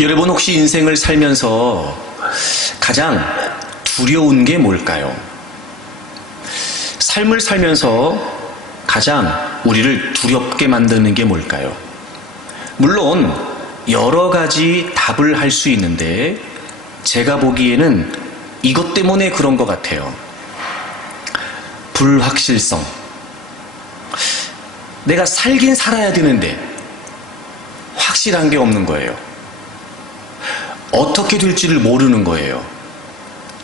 여러분 혹시 인생을 살면서 가장 두려운 게 뭘까요? 삶을 살면서 가장 우리를 두렵게 만드는 게 뭘까요? 물론 여러 가지 답을 할 수 있는데 제가 보기에는 이것 때문에 그런 것 같아요. 불확실성. 내가 살긴 살아야 되는데 확실한 게 없는 거예요. 어떻게 될지를 모르는 거예요.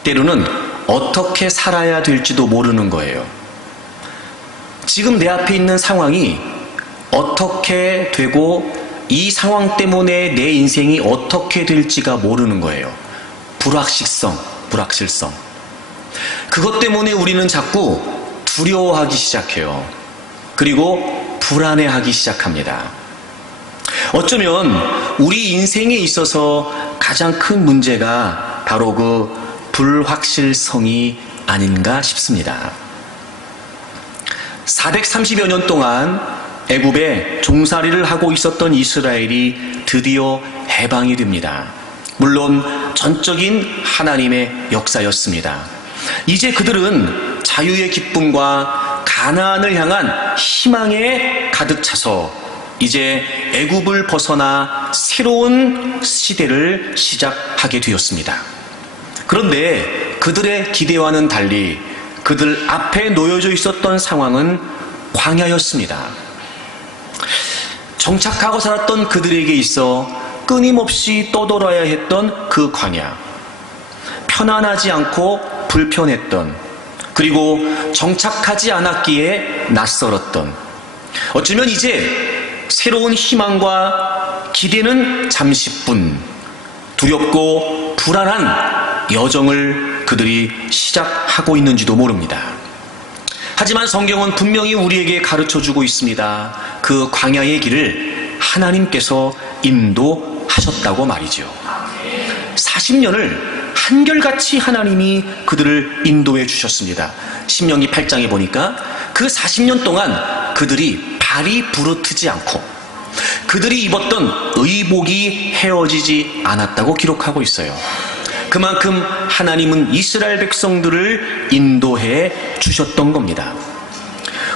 때로는 어떻게 살아야 될지도 모르는 거예요. 지금 내 앞에 있는 상황이 어떻게 되고 이 상황 때문에 내 인생이 어떻게 될지가 모르는 거예요. 불확실성. 그것 때문에 우리는 자꾸 두려워하기 시작해요. 그리고 불안해하기 시작합니다. 어쩌면 우리 인생에 있어서 가장 큰 문제가 바로 그 불확실성이 아닌가 싶습니다. 430여 년 동안 애굽에 종살이를 하고 있었던 이스라엘이 드디어 해방이 됩니다. 물론 전적인 하나님의 역사였습니다. 이제 그들은 자유의 기쁨과 가나안을 향한 희망에 가득 차서 이제 애굽을 벗어나 새로운 시대를 시작하게 되었습니다. 그런데 그들의 기대와는 달리 그들 앞에 놓여져 있었던 상황은 광야였습니다. 정착하고 살았던 그들에게 있어 끊임없이 떠돌아야 했던 그 광야, 편안하지 않고 불편했던, 그리고 정착하지 않았기에 낯설었던, 어쩌면 이제 새로운 희망과 기대는 잠시뿐 두렵고 불안한 여정을 그들이 시작하고 있는지도 모릅니다. 하지만 성경은 분명히 우리에게 가르쳐주고 있습니다. 그 광야의 길을 하나님께서 인도하셨다고 말이죠. 40년을 한결같이 하나님이 그들을 인도해 주셨습니다. 신명기 8장에 보니까 그 40년 동안 그들이 발이 부르트지 않고 그들이 입었던 의복이 헤어지지 않았다고 기록하고 있어요. 그만큼 하나님은 이스라엘 백성들을 인도해 주셨던 겁니다.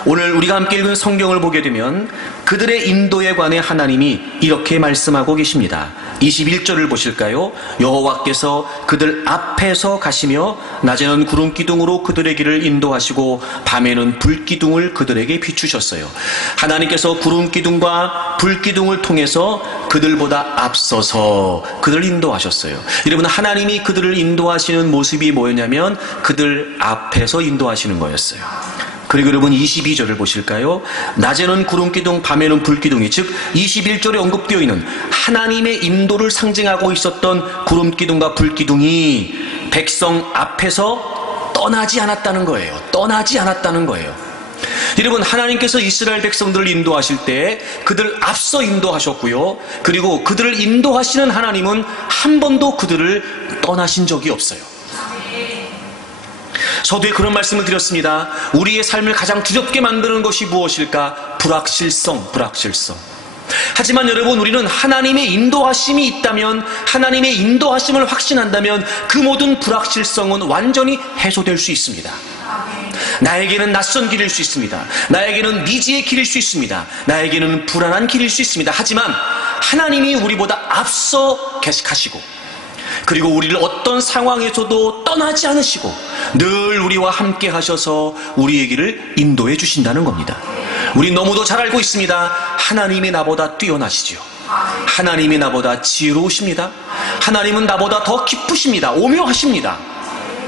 오늘 우리가 함께 읽은 성경을 보게 되면 그들의 인도에 관해 하나님이 이렇게 말씀하고 계십니다. 21절을 보실까요? 여호와께서 그들 앞에서 가시며 낮에는 구름 기둥으로 그들의 길을 인도하시고 밤에는 불 기둥을 그들에게 비추셨어요. 하나님께서 구름 기둥과 불 기둥을 통해서 그들보다 앞서서 그들을 인도하셨어요. 여러분, 하나님이 그들을 인도하시는 모습이 뭐였냐면 그들 앞에서 인도하시는 거였어요. 그리고 여러분 22절을 보실까요? 낮에는 구름기둥, 밤에는 불기둥이, 즉 21절에 언급되어 있는 하나님의 인도를 상징하고 있었던 구름기둥과 불기둥이 백성 앞에서 떠나지 않았다는 거예요. 떠나지 않았다는 거예요. 여러분, 하나님께서 이스라엘 백성들을 인도하실 때 그들 앞서 인도하셨고요. 그리고 그들을 인도하시는 하나님은 한 번도 그들을 떠나신 적이 없어요. 서두에 그런 말씀을 드렸습니다. 우리의 삶을 가장 두렵게 만드는 것이 무엇일까? 불확실성. 하지만 여러분, 우리는 하나님의 인도하심이 있다면, 하나님의 인도하심을 확신한다면 그 모든 불확실성은 완전히 해소될 수 있습니다. 나에게는 낯선 길일 수 있습니다. 나에게는 미지의 길일 수 있습니다. 나에게는 불안한 길일 수 있습니다. 하지만 하나님이 우리보다 앞서 가시고 그리고 우리를 어떤 상황에서도 떠나지 않으시고 늘 우리와 함께 하셔서 우리의 길을 인도해 주신다는 겁니다. 우리 너무도 잘 알고 있습니다. 하나님이 나보다 뛰어나시지요. 하나님이 나보다 지혜로우십니다. 하나님은 나보다 더 기쁘십니다. 오묘하십니다.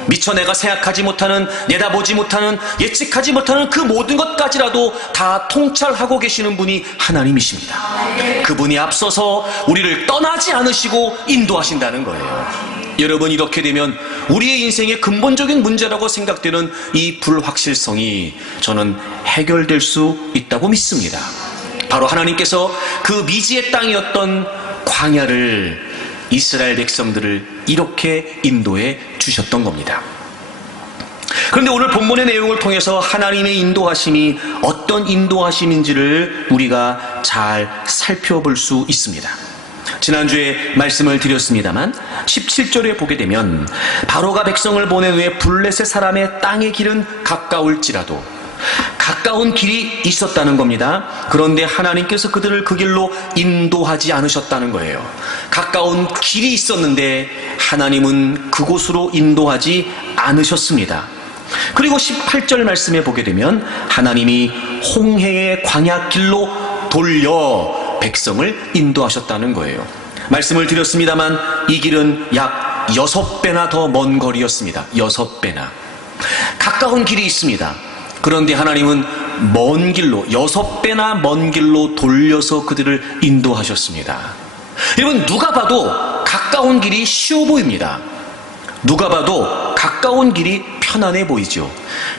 미처 내가 생각하지 못하는, 내다보지 못하는, 예측하지 못하는 그 모든 것까지라도 다 통찰하고 계시는 분이 하나님이십니다. 그분이 앞서서 우리를 떠나지 않으시고 인도하신다는 거예요. 여러분, 이렇게 되면 우리의 인생의 근본적인 문제라고 생각되는 이 불확실성이 저는 해결될 수 있다고 믿습니다. 바로 하나님께서 그 미지의 땅이었던 광야를 이스라엘 백성들을 이렇게 인도해 주셨던 겁니다. 그런데 오늘 본문의 내용을 통해서 하나님의 인도하심이 어떤 인도하심인지를 우리가 잘 살펴볼 수 있습니다. 지난주에 말씀을 드렸습니다만 17절에 보게 되면 바로가 백성을 보낸 후에 블레셋 사람의 땅의 길은 가까울지라도 가까운 길이 있었다는 겁니다. 그런데 하나님께서 그들을 그 길로 인도하지 않으셨다는 거예요. 가까운 길이 있었는데 하나님은 그곳으로 인도하지 않으셨습니다. 그리고 18절 말씀에 보게 되면 하나님이 홍해의 광야길로 돌려 백성을 인도하셨다는 거예요. 말씀을 드렸습니다만 이 길은 약 6배나 더 먼 거리였습니다. 6배나. 가까운 길이 있습니다. 그런데 하나님은 먼 길로, 6배나 먼 길로 돌려서 그들을 인도하셨습니다. 여러분, 누가 봐도 가까운 길이 쉬워 보입니다. 누가 봐도 가까운 길이 편안해 보이죠.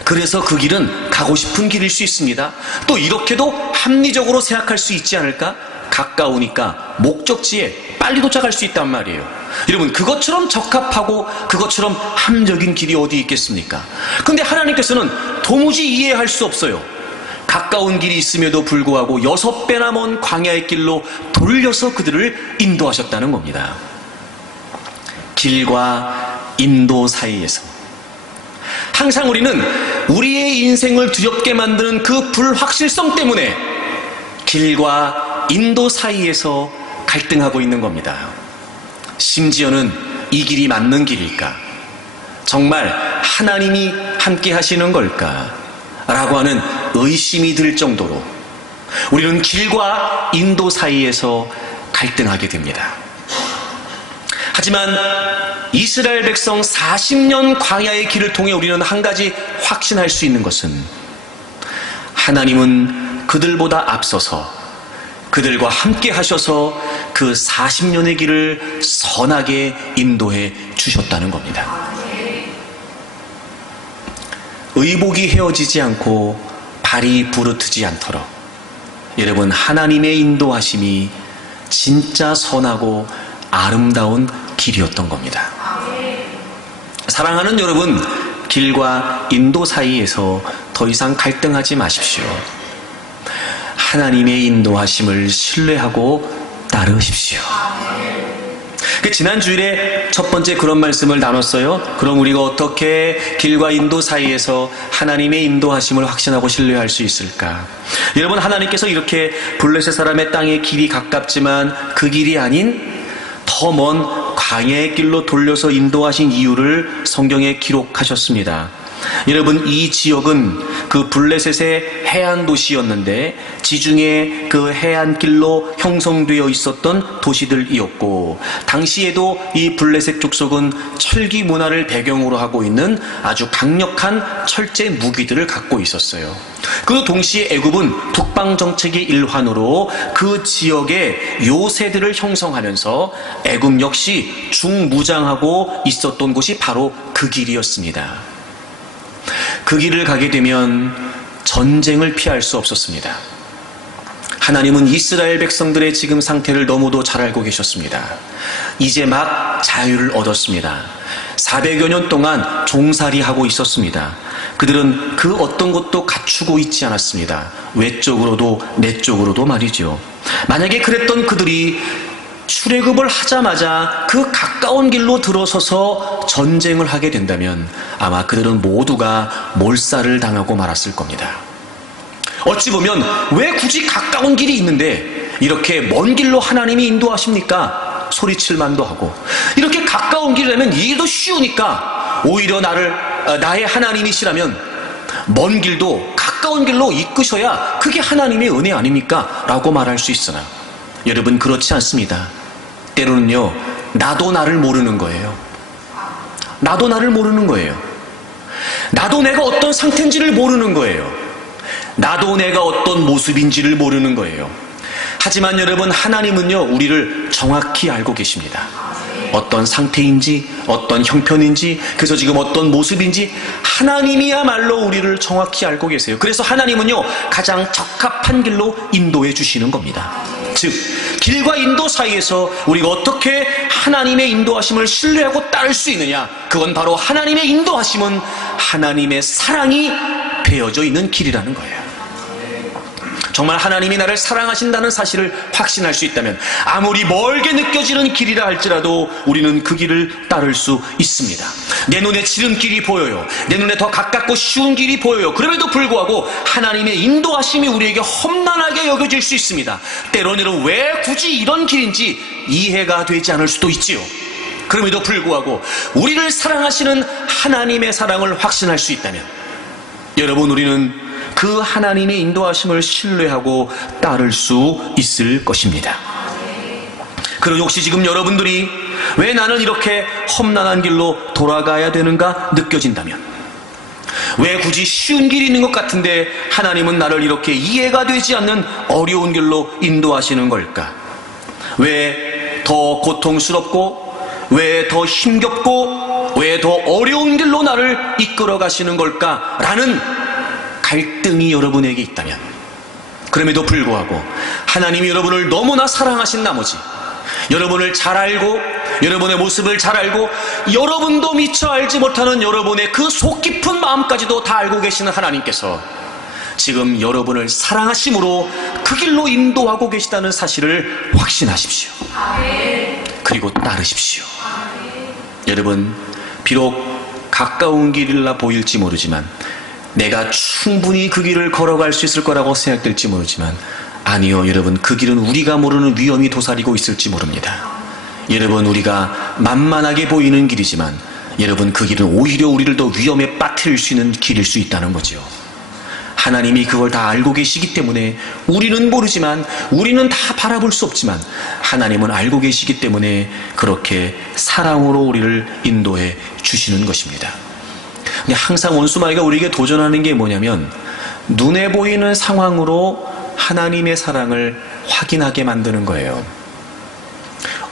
그래서 그 길은 가고 싶은 길일 수 있습니다. 또 이렇게도 합리적으로 생각할 수 있지 않을까? 가까우니까 목적지에 빨리 도착할 수 있단 말이에요. 여러분, 그것처럼 적합하고 그것처럼 합리적인 길이 어디 있겠습니까? 근데 하나님께서는 도무지 이해할 수 없어요. 가까운 길이 있음에도 불구하고 6배나 먼 광야의 길로 돌려서 그들을 인도하셨다는 겁니다. 길과 인도 사이에서 항상 우리는 우리의 인생을 두렵게 만드는 그 불확실성 때문에 길과 인도 사이에서 갈등하고 있는 겁니다. 심지어는 이 길이 맞는 길일까? 정말 하나님이 함께 하시는 걸까? 라고 하는 의심이 들 정도로 우리는 길과 인도 사이에서 갈등하게 됩니다. 하지만 이스라엘 백성 40년 광야의 길을 통해 우리는 한 가지 확신할 수 있는 것은 하나님은 그들보다 앞서서 그들과 함께 하셔서 그 40년의 길을 선하게 인도해 주셨다는 겁니다. 의복이 헤어지지 않고 발이 부르트지 않도록 여러분, 하나님의 인도하심이 진짜 선하고 아름다운 길이었던 겁니다. 사랑하는 여러분, 길과 인도 사이에서 더 이상 갈등하지 마십시오. 하나님의 인도하심을 신뢰하고 따르십시오. 지난 주일에 첫 번째 그런 말씀을 나눴어요. 그럼 우리가 어떻게 길과 인도 사이에서 하나님의 인도하심을 확신하고 신뢰할 수 있을까? 여러분, 하나님께서 이렇게 블레셋 사람의 땅의 길이 가깝지만 그 길이 아닌 더 먼 광야의 길로 돌려서 인도하신 이유를 성경에 기록하셨습니다. 여러분, 이 지역은 그 블레셋의 해안 도시였는데 지중해 그 해안길로 형성되어 있었던 도시들이었고, 당시에도 이 블레셋 족속은 철기 문화를 배경으로 하고 있는 아주 강력한 철제 무기들을 갖고 있었어요. 그 동시에 애굽은 북방 정책의 일환으로 그 지역의 요새들을 형성하면서 애굽 역시 중무장하고 있었던 곳이 바로 그 길이었습니다. 그 길을 가게 되면 전쟁을 피할 수 없었습니다. 하나님은 이스라엘 백성들의 지금 상태를 너무도 잘 알고 계셨습니다. 이제 막 자유를 얻었습니다. 400여 년 동안 종살이하고 있었습니다. 그들은 그 어떤 것도 갖추고 있지 않았습니다. 외적으로도 내적으로도 말이죠. 만약에 그랬던 그들이 출애굽을 하자마자 그 가까운 길로 들어서서 전쟁을 하게 된다면 아마 그들은 모두가 몰살을 당하고 말았을 겁니다. 어찌 보면 왜 굳이 가까운 길이 있는데 이렇게 먼 길로 하나님이 인도하십니까? 소리칠 만도 하고, 이렇게 가까운 길이라면 이 길도 쉬우니까 오히려 나의 하나님이시라면 먼 길도 가까운 길로 이끄셔야 그게 하나님의 은혜 아닙니까? 라고 말할 수 있으나 여러분, 그렇지 않습니다. 때로는요, 나도 나를 모르는 거예요. 나도 나를 모르는 거예요. 나도 내가 어떤 상태인지를 모르는 거예요. 나도 내가 어떤 모습인지를 모르는 거예요. 하지만 여러분, 하나님은요, 우리를 정확히 알고 계십니다. 어떤 상태인지, 어떤 형편인지, 그래서 지금 어떤 모습인지 하나님이야말로 우리를 정확히 알고 계세요. 그래서 하나님은요, 가장 적합한 길로 인도해 주시는 겁니다. 즉, 길과 인도 사이에서 우리가 어떻게 하나님의 인도하심을 신뢰하고 따를 수 있느냐? 그건 바로 하나님의 인도하심은 하나님의 사랑이 배어져 있는 길이라는 거예요. 정말 하나님이 나를 사랑하신다는 사실을 확신할 수 있다면 아무리 멀게 느껴지는 길이라 할지라도 우리는 그 길을 따를 수 있습니다. 내 눈에 지름길이 보여요. 내 눈에 더 가깝고 쉬운 길이 보여요. 그럼에도 불구하고 하나님의 인도하심이 우리에게 험난하게 여겨질 수 있습니다. 때로는 왜 굳이 이런 길인지 이해가 되지 않을 수도 있지요. 그럼에도 불구하고 우리를 사랑하시는 하나님의 사랑을 확신할 수 있다면 여러분, 우리는 그 하나님의 인도하심을 신뢰하고 따를 수 있을 것입니다. 그럼 혹시 지금 여러분들이 왜 나는 이렇게 험난한 길로 돌아가야 되는가 느껴진다면, 왜 굳이 쉬운 길이 있는 것 같은데 하나님은 나를 이렇게 이해가 되지 않는 어려운 길로 인도하시는 걸까? 왜 더 고통스럽고, 왜 더 힘겹고, 왜 더 어려운 길로 나를 이끌어 가시는 걸까? 라는 갈등이 여러분에게 있다면, 그럼에도 불구하고 하나님이 여러분을 너무나 사랑하신 나머지 여러분을 잘 알고 여러분의 모습을 잘 알고 여러분도 미처 알지 못하는 여러분의 그 속 깊은 마음까지도 다 알고 계시는 하나님께서 지금 여러분을 사랑하심으로 그 길로 인도하고 계시다는 사실을 확신하십시오. 그리고 따르십시오. 여러분, 비록 가까운 길이라 보일지 모르지만, 내가 충분히 그 길을 걸어갈 수 있을 거라고 생각될지 모르지만, 아니요, 여러분, 그 길은 우리가 모르는 위험이 도사리고 있을지 모릅니다. 여러분, 우리가 만만하게 보이는 길이지만 여러분, 그 길은 오히려 우리를 더 위험에 빠뜨릴 수 있는 길일 수 있다는 거죠. 하나님이 그걸 다 알고 계시기 때문에 우리는 모르지만, 우리는 다 바라볼 수 없지만 하나님은 알고 계시기 때문에 그렇게 사랑으로 우리를 인도해 주시는 것입니다. 근데 항상 원수마귀가 우리에게 도전하는 게 뭐냐면, 눈에 보이는 상황으로 하나님의 사랑을 확인하게 만드는 거예요.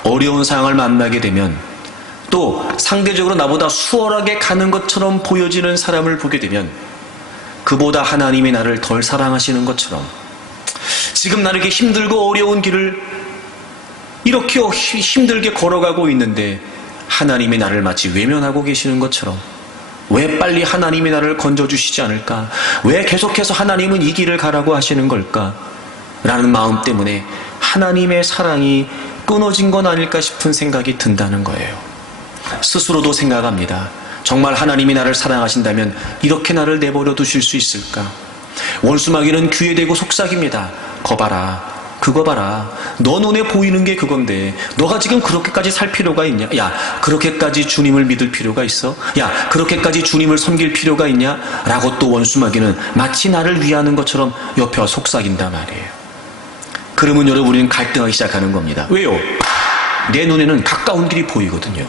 어려운 상황을 만나게 되면, 또 상대적으로 나보다 수월하게 가는 것처럼 보여지는 사람을 보게 되면 그보다 하나님이 나를 덜 사랑하시는 것처럼, 지금 나를 이렇게 힘들고 어려운 길을 이렇게 힘들게 걸어가고 있는데 하나님이 나를 마치 외면하고 계시는 것처럼, 왜 빨리 하나님이 나를 건져주시지 않을까? 왜 계속해서 하나님은 이 길을 가라고 하시는 걸까? 라는 마음 때문에 하나님의 사랑이 끊어진 건 아닐까 싶은 생각이 든다는 거예요. 스스로도 생각합니다. 정말 하나님이 나를 사랑하신다면 이렇게 나를 내버려 두실 수 있을까? 원수마귀는 귀에 대고 속삭입니다. 거 봐라, 그거 봐라, 너 눈에 보이는 게 그건데 너가 지금 그렇게까지 살 필요가 있냐? 야, 그렇게까지 주님을 믿을 필요가 있어? 야, 그렇게까지 주님을 섬길 필요가 있냐? 라고 또 원수마귀는 마치 나를 위하는 것처럼 옆에 속삭인단 말이에요. 그러면 여러분, 우리는 갈등하기 시작하는 겁니다. 왜요? 내 눈에는 가까운 길이 보이거든요.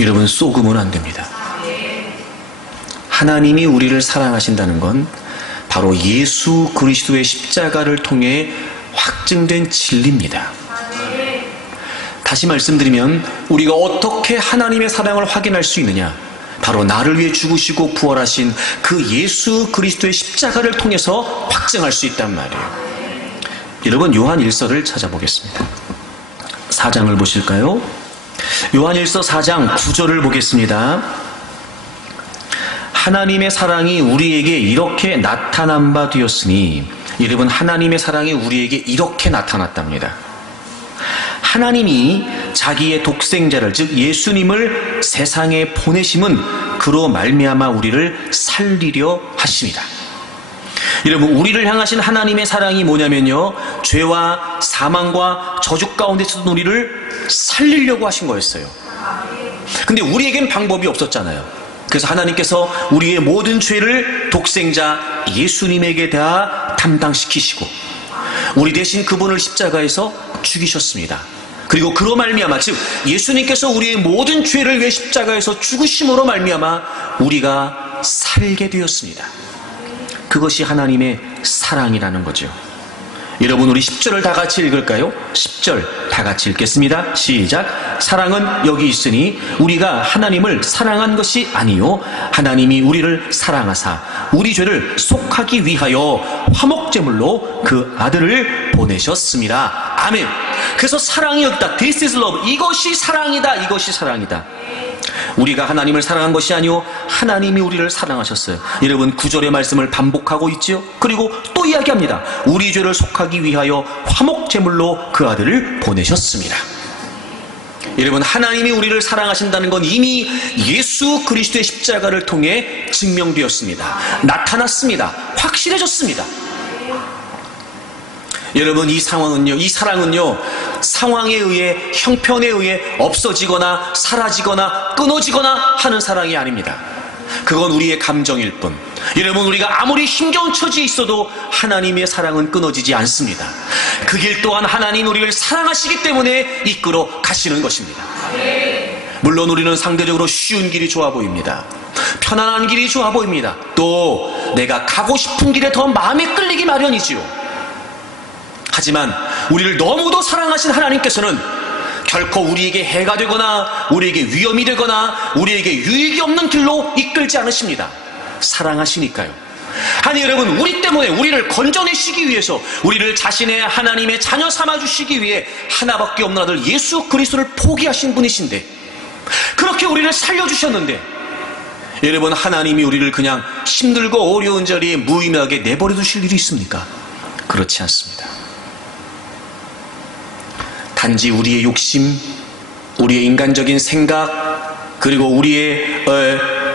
여러분, 쏘으면 안 됩니다. 하나님이 우리를 사랑하신다는 건 바로 예수 그리스도의 십자가를 통해 확증된 진리입니다. 다시 말씀드리면, 우리가 어떻게 하나님의 사랑을 확인할 수 있느냐? 바로 나를 위해 죽으시고 부활하신 그 예수 그리스도의 십자가를 통해서 확증할 수 있단 말이에요. 여러분, 요한 1서를 찾아보겠습니다. 4장을 보실까요? 요한 1서 4장 9절을 보겠습니다. 하나님의 사랑이 우리에게 이렇게 나타난 바 되었으니, 여러분, 하나님의 사랑이 우리에게 이렇게 나타났답니다. 하나님이 자기의 독생자를, 즉 예수님을 세상에 보내심은 그로 말미암아 우리를 살리려 하십니다. 여러분, 우리를 향하신 하나님의 사랑이 뭐냐면요, 죄와 사망과 저주 가운데 있었던 우리를 살리려고 하신 거였어요. 근데 우리에겐 방법이 없었잖아요. 그래서 하나님께서 우리의 모든 죄를 독생자 예수님에게 다 담당시키시고 우리 대신 그분을 십자가에서 죽이셨습니다. 그리고 그로 말미암아, 즉 예수님께서 우리의 모든 죄를 위해 십자가에서 죽으심으로 말미암아 우리가 살게 되었습니다. 그것이 하나님의 사랑이라는 거죠. 여러분, 우리 10절을 다 같이 읽을까요? 10절 다 같이 읽겠습니다. 시작. 사랑은 여기 있으니 우리가 하나님을 사랑한 것이 아니요 하나님이 우리를 사랑하사 우리 죄를 속하기 위하여 화목제물로 그 아들을 보내셨습니다. 아멘. 그래서 사랑이 여기 있다. This is love. 이것이 사랑이다. 이것이 사랑이다. 우리가 하나님을 사랑한 것이 아니오 하나님이 우리를 사랑하셨어요. 여러분, 구절의 말씀을 반복하고 있지요. 그리고 또 이야기합니다. 우리 죄를 속하기 위하여 화목제물로 그 아들을 보내셨습니다. 여러분, 하나님이 우리를 사랑하신다는 건 이미 예수 그리스도의 십자가를 통해 증명되었습니다. 나타났습니다. 확실해졌습니다. 여러분, 이 상황은요, 이 사랑은요, 상황에 의해, 형편에 의해 없어지거나 사라지거나 끊어지거나 하는 사랑이 아닙니다. 그건 우리의 감정일 뿐. 여러분, 우리가 아무리 힘겨운 처지에 있어도 하나님의 사랑은 끊어지지 않습니다. 그 길 또한 하나님 우리를 사랑하시기 때문에 이끌어 가시는 것입니다. 물론 우리는 상대적으로 쉬운 길이 좋아 보입니다. 편안한 길이 좋아 보입니다. 또 내가 가고 싶은 길에 더 마음에 끌리기 마련이지요. 하지만 우리를 너무도 사랑하신 하나님께서는 결코 우리에게 해가 되거나 우리에게 위험이 되거나 우리에게 유익이 없는 길로 이끌지 않으십니다. 사랑하시니까요. 아니 여러분, 우리 때문에 우리를 건져내시기 위해서, 우리를 자신의 하나님의 자녀 삼아주시기 위해 하나밖에 없는 아들 예수 그리스도를 포기하신 분이신데, 그렇게 우리를 살려주셨는데, 여러분, 하나님이 우리를 그냥 힘들고 어려운 자리에 무의미하게 내버려 두실 일이 있습니까? 그렇지 않습니다. 단지 우리의 욕심, 우리의 인간적인 생각, 그리고 우리의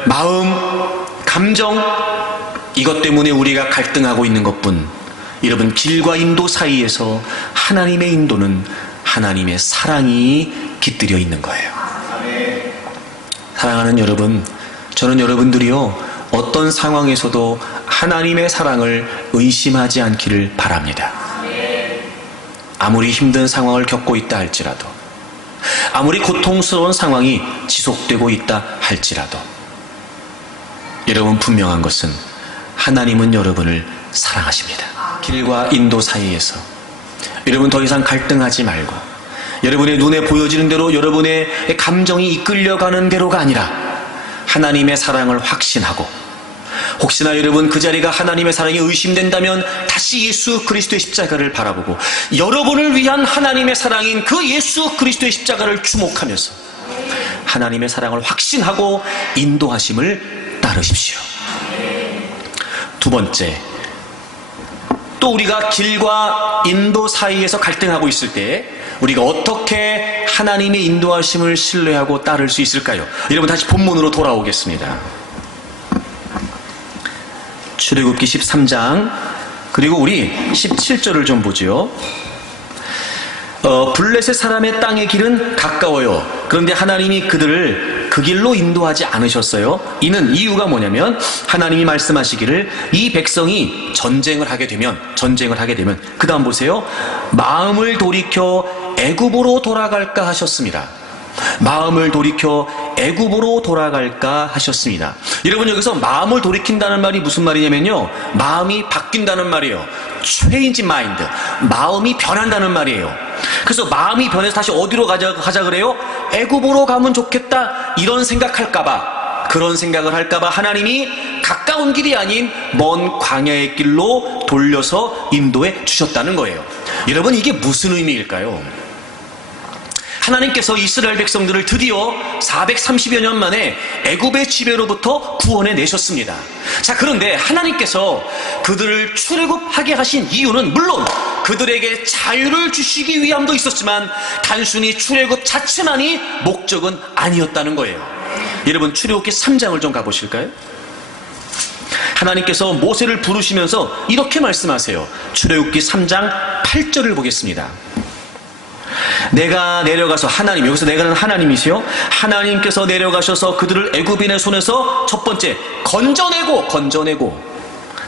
마음, 감정, 이것 때문에 우리가 갈등하고 있는 것뿐. 여러분, 길과 인도 사이에서 하나님의 인도는 하나님의 사랑이 깃들여 있는 거예요. 사랑하는 여러분, 저는 여러분들이요, 어떤 상황에서도 하나님의 사랑을 의심하지 않기를 바랍니다. 아무리 힘든 상황을 겪고 있다 할지라도, 아무리 고통스러운 상황이 지속되고 있다 할지라도, 여러분, 분명한 것은 하나님은 여러분을 사랑하십니다. 길과 인도 사이에서 여러분 더 이상 갈등하지 말고, 여러분의 눈에 보여지는 대로 여러분의 감정이 이끌려가는 대로가 아니라 하나님의 사랑을 확신하고, 혹시나 여러분 그 자리가 하나님의 사랑이 의심된다면 다시 예수 그리스도의 십자가를 바라보고 여러분을 위한 하나님의 사랑인 그 예수 그리스도의 십자가를 주목하면서 하나님의 사랑을 확신하고 인도하심을 따르십시오. 두 번째, 또 우리가 길과 인도 사이에서 갈등하고 있을 때 우리가 어떻게 하나님의 인도하심을 신뢰하고 따를 수 있을까요? 여러분, 다시 본문으로 돌아오겠습니다. 출애굽기 13장, 그리고 우리 17절을 좀 보죠. 블레셋 사람의 땅의 길은 가까워요. 그런데 하나님이 그들을 그 길로 인도하지 않으셨어요. 이는 이유가 뭐냐면, 하나님이 말씀하시기를 이 백성이 전쟁을 하게 되면 그 다음 보세요. 마음을 돌이켜 애굽으로 돌아갈까 하셨습니다. 마음을 돌이켜 애굽으로 돌아갈까 하셨습니다. 여러분, 여기서 마음을 돌이킨다는 말이 무슨 말이냐면요, 마음이 바뀐다는 말이에요. change mind, 마음이 변한다는 말이에요. 그래서 마음이 변해서 다시 어디로 가자 그래요? 애굽으로 가면 좋겠다, 이런 생각할까봐, 그런 생각을 할까봐 하나님이 가까운 길이 아닌 먼 광야의 길로 돌려서 인도해 주셨다는 거예요. 여러분, 이게 무슨 의미일까요? 하나님께서 이스라엘 백성들을 드디어 430여 년 만에 애굽의 지배로부터 구원해 내셨습니다. 자, 그런데 하나님께서 그들을 출애굽하게 하신 이유는 물론 그들에게 자유를 주시기 위함도 있었지만 단순히 출애굽 자체만이 목적은 아니었다는 거예요. 여러분, 출애굽기 3장을 좀 가보실까요? 하나님께서 모세를 부르시면서 이렇게 말씀하세요. 출애굽기 3장 8절을 보겠습니다. 내가 내려가서, 하나님, 여기서 내가는 하나님이시요, 하나님께서 내려가셔서 그들을 애굽인의 손에서 첫 번째 건져내고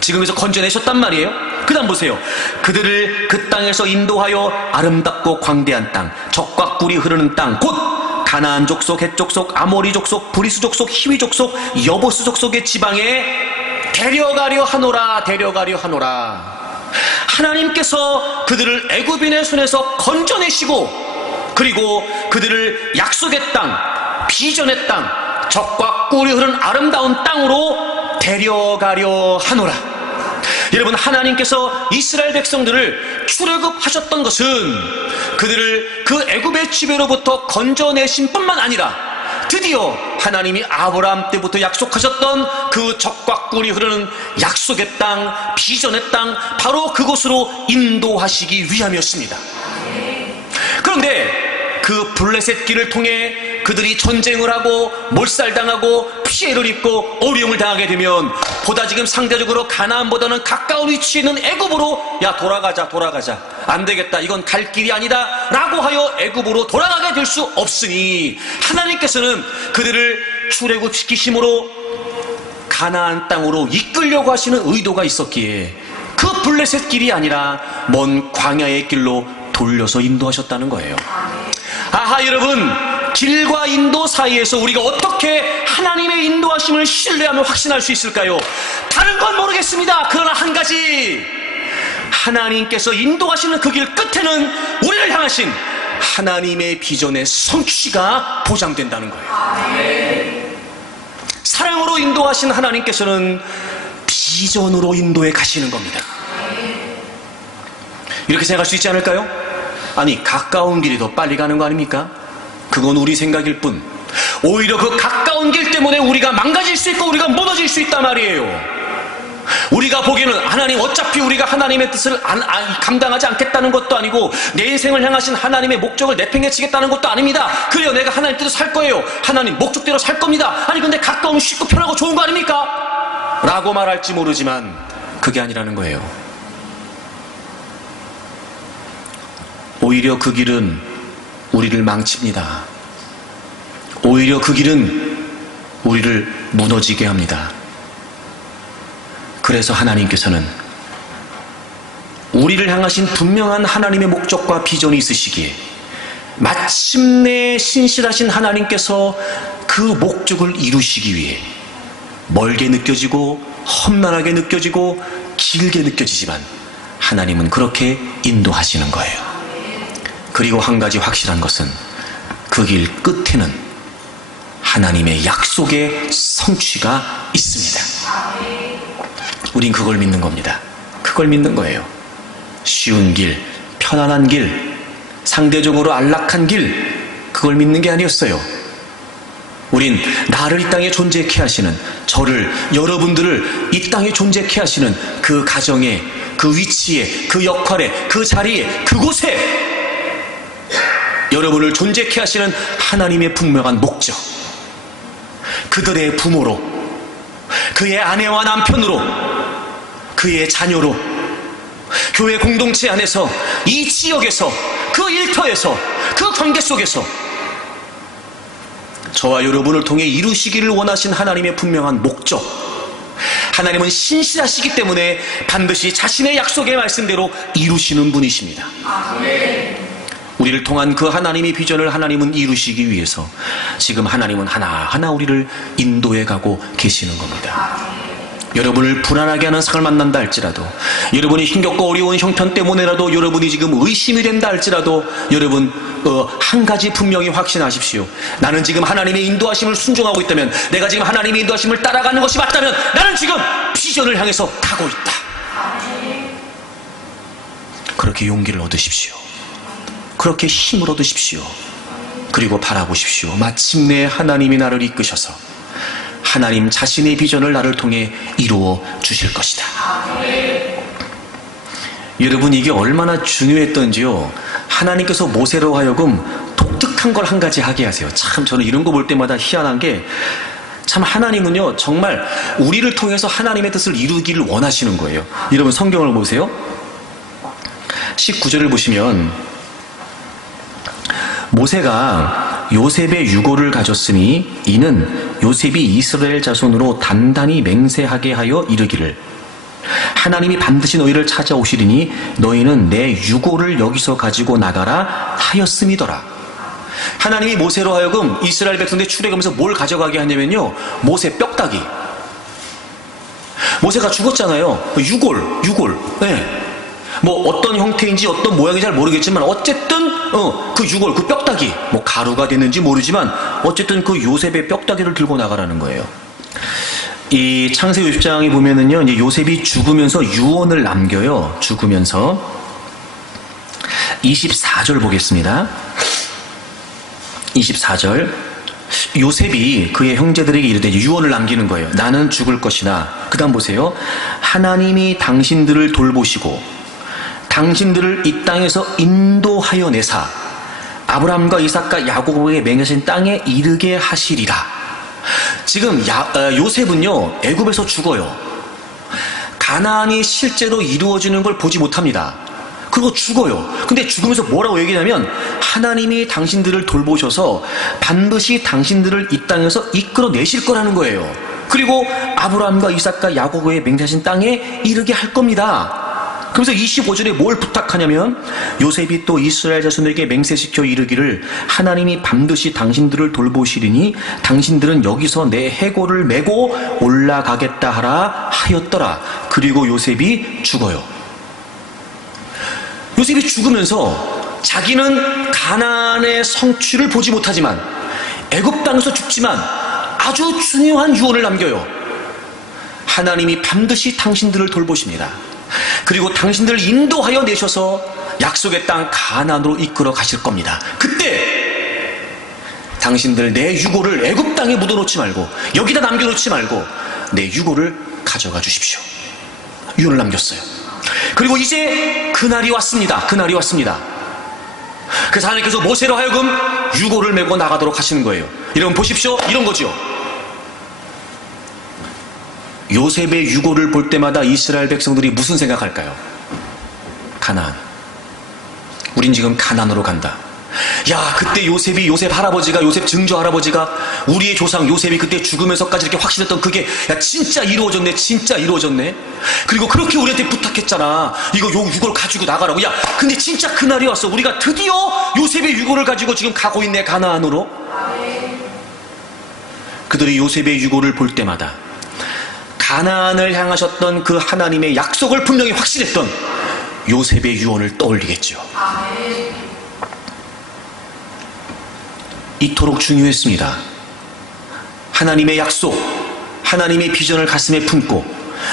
지금 여기서 건져내셨단 말이에요. 그 다음 보세요. 그들을 그 땅에서 인도하여 아름답고 광대한 땅, 적과 꿀이 흐르는 땅, 곧 가나안 족속, 헷 족속, 아모리 족속, 브리스 족속, 히위 족속, 여보스 족속의 지방에 데려가려 하노라. 하나님께서 그들을 애굽인의 손에서 건져내시고, 그리고 그들을 약속의 땅, 비전의 땅, 적과 꿀이 흐르는 아름다운 땅으로 데려가려 하노라. 여러분, 하나님께서 이스라엘 백성들을 출애굽하셨던 것은 그들을 그 애굽의 지배로부터 건져내신 뿐만 아니라 드디어 하나님이 아브라함 때부터 약속하셨던 그 적과 꿀이 흐르는 약속의 땅, 비전의 땅, 바로 그곳으로 인도하시기 위함이었습니다. 그런데 그 블레셋 길을 통해 그들이 전쟁을 하고 몰살당하고 피해를 입고 어려움을 당하게 되면 보다 지금 상대적으로 가나안보다는 가까운 위치에 있는 애굽으로 야 돌아가자 안 되겠다, 이건 갈 길이 아니다 라고 하여 애굽으로 돌아가게 될 수 없으니 하나님께서는 그들을 출애굽시키심으로 가나안 땅으로 이끌려고 하시는 의도가 있었기에 그 블레셋 길이 아니라 먼 광야의 길로 돌려서 인도하셨다는 거예요. 아하, 여러분, 길과 인도 사이에서 우리가 어떻게 하나님의 인도하심을 신뢰하며 확신할 수 있을까요? 다른 건 모르겠습니다. 그러나 한 가지, 하나님께서 인도하시는 그 길 끝에는 우리를 향하신 하나님의 비전의 성취가 보장된다는 거예요. 사랑으로 인도하신 하나님께서는 비전으로 인도해 가시는 겁니다. 이렇게 생각할 수 있지 않을까요? 아니, 가까운 길이 더 빨리 가는 거 아닙니까? 그건 우리 생각일 뿐, 오히려 그 가까운 길 때문에 우리가 망가질 수 있고 우리가 무너질 수 있단 말이에요. 우리가 보기에는 하나님, 어차피 우리가 하나님의 뜻을 감당하지 않겠다는 것도 아니고 내 인생을 향하신 하나님의 목적을 내팽개치겠다는 것도 아닙니다. 그래요, 내가 하나님 뜻을 살 거예요, 하나님 목적대로 살 겁니다. 아니 근데 가까우면 쉽고 편하고 좋은 거 아닙니까? 라고 말할지 모르지만 그게 아니라는 거예요. 오히려 그 길은 우리를 망칩니다. 오히려 그 길은 우리를 무너지게 합니다. 그래서 하나님께서는 우리를 향하신 분명한 하나님의 목적과 비전이 있으시기에 마침내 신실하신 하나님께서 그 목적을 이루시기 위해 멀게 느껴지고 험난하게 느껴지고 길게 느껴지지만 하나님은 그렇게 인도하시는 거예요. 그리고 한 가지 확실한 것은 그 길 끝에는 하나님의 약속의 성취가 있습니다. 우린 그걸 믿는 겁니다. 그걸 믿는 거예요. 쉬운 길, 편안한 길, 상대적으로 안락한 길, 그걸 믿는 게 아니었어요. 우린 나를 이 땅에 존재케 하시는, 저를, 여러분들을 이 땅에 존재케 하시는 그 가정에, 그 위치에, 그 역할에, 그 자리에, 그곳에 여러분을 존재케 하시는 하나님의 분명한 목적, 그들의 부모로, 그의 아내와 남편으로, 그의 자녀로, 교회 공동체 안에서, 이 지역에서, 그 일터에서, 그 관계 속에서 저와 여러분을 통해 이루시기를 원하신 하나님의 분명한 목적, 하나님은 신실하시기 때문에 반드시 자신의 약속의 말씀대로 이루시는 분이십니다. 우리를 통한 그 하나님의 비전을 하나님은 이루시기 위해서 지금 하나님은 하나하나 우리를 인도해 가고 계시는 겁니다. 여러분을 불안하게 하는 상을 만난다 할지라도, 여러분이 힘겹고 어려운 형편 때문에라도, 여러분이 지금 의심이 된다 할지라도, 여러분 한 가지 분명히 확신하십시오. 나는 지금 하나님의 인도하심을 순종하고 있다면, 내가 지금 하나님의 인도하심을 따라가는 것이 맞다면 나는 지금 비전을 향해서 가고 있다. 그렇게 용기를 얻으십시오. 그렇게 힘을 얻으십시오. 그리고 바라보십시오. 마침내 하나님이 나를 이끄셔서 하나님 자신의 비전을 나를 통해 이루어 주실 것이다. 여러분, 이게 얼마나 중요했던지요. 하나님께서 모세로 하여금 독특한 걸 한 가지 하게 하세요. 참, 저는 이런 거 볼 때마다 희한한 게, 참 하나님은요 정말 우리를 통해서 하나님의 뜻을 이루기를 원하시는 거예요. 여러분, 성경을 보세요. 19절을 보시면 모세가 요셉의 유고를 가졌으니 이는 요셉이 이스라엘 자손으로 단단히 맹세하게 하여 이르기를, 하나님이 반드시 너희를 찾아오시리니 너희는 내 유고를 여기서 가지고 나가라 하였음이더라. 하나님이 모세로 하여금 이스라엘 백성들이 출애굽하면서 뭘 가져가게 하냐면요, 모세 뼈다귀. 모세가 죽었잖아요. 유골. 네. 뭐 어떤 형태인지 어떤 모양인지 잘 모르겠지만 어쨌든 그 유골, 그 뼈다귀, 뭐 가루가 됐는지 모르지만 어쨌든 그 요셉의 뼈다귀를 들고 나가라는 거예요. 이 창세기 50장에 보면은요, 이제 요셉이 죽으면서 유언을 남겨요. 죽으면서 24절 보겠습니다. 24절. 요셉이 그의 형제들에게 이르되 유언을 남기는 거예요. 나는 죽을 것이나, 그 다음 보세요. 하나님이 당신들을 돌보시고 당신들을 이 땅에서 인도하여 내사 아브라함과 이삭과 야곱에게 맹세하신 땅에 이르게 하시리라. 지금 요셉은요, 애굽에서 죽어요. 가나안이 실제로 이루어지는 걸 보지 못합니다. 그리고 죽어요. 근데 죽으면서 뭐라고 얘기하냐면 하나님이 당신들을 돌보셔서 반드시 당신들을 이 땅에서 이끌어내실 거라는 거예요. 그리고 아브라함과 이삭과 야곱에 맹세하신 땅에 이르게 할 겁니다. 그래서 25절에 뭘 부탁하냐면 요셉이 또 이스라엘 자손에게 맹세시켜 이르기를 하나님이 반드시 당신들을 돌보시리니 당신들은 여기서 내 해골을 메고 올라가겠다 하라 하였더라. 그리고 요셉이 죽어요. 요셉이 죽으면서 자기는 가나안의 성취를 보지 못하지만 애굽 땅에서 죽지만 아주 중요한 유언을 남겨요. 하나님이 반드시 당신들을 돌보십니다. 그리고 당신들을 인도하여 내셔서 약속의 땅 가나안으로 이끌어 가실 겁니다. 그때 당신들 내 유고를 애굽 땅에 묻어놓지 말고 여기다 남겨놓지 말고 내 유고를 가져가 주십시오. 유언을 남겼어요. 그리고 이제 그날이 왔습니다. 그날이 왔습니다. 그래서 하나님께서 모세로 하여금 유고를 메고 나가도록 하시는 거예요. 여러분 보십시오. 이런 거죠. 요셉의 유고를 볼 때마다 이스라엘 백성들이 무슨 생각할까요? 가나안. 우린 지금 가나안으로 간다. 야, 그때 요셉 할아버지가, 요셉 증조 할아버지가 우리의 조상 요셉이 그때 죽으면서까지 이렇게 확신했던 그게 야 진짜 이루어졌네. 진짜 이루어졌네. 그리고 그렇게 우리한테 부탁했잖아. 이거 유고를 가지고 나가라고. 야, 근데 진짜 그날이 왔어. 우리가 드디어 요셉의 유고를 가지고 지금 가고 있네. 가나안으로. 그들이 요셉의 유고를 볼 때마다 가나안을 향하셨던 그 하나님의 약속을 분명히 확신했던 요셉의 유언을 떠올리겠죠. 이토록 중요했습니다. 하나님의 약속, 하나님의 비전을 가슴에 품고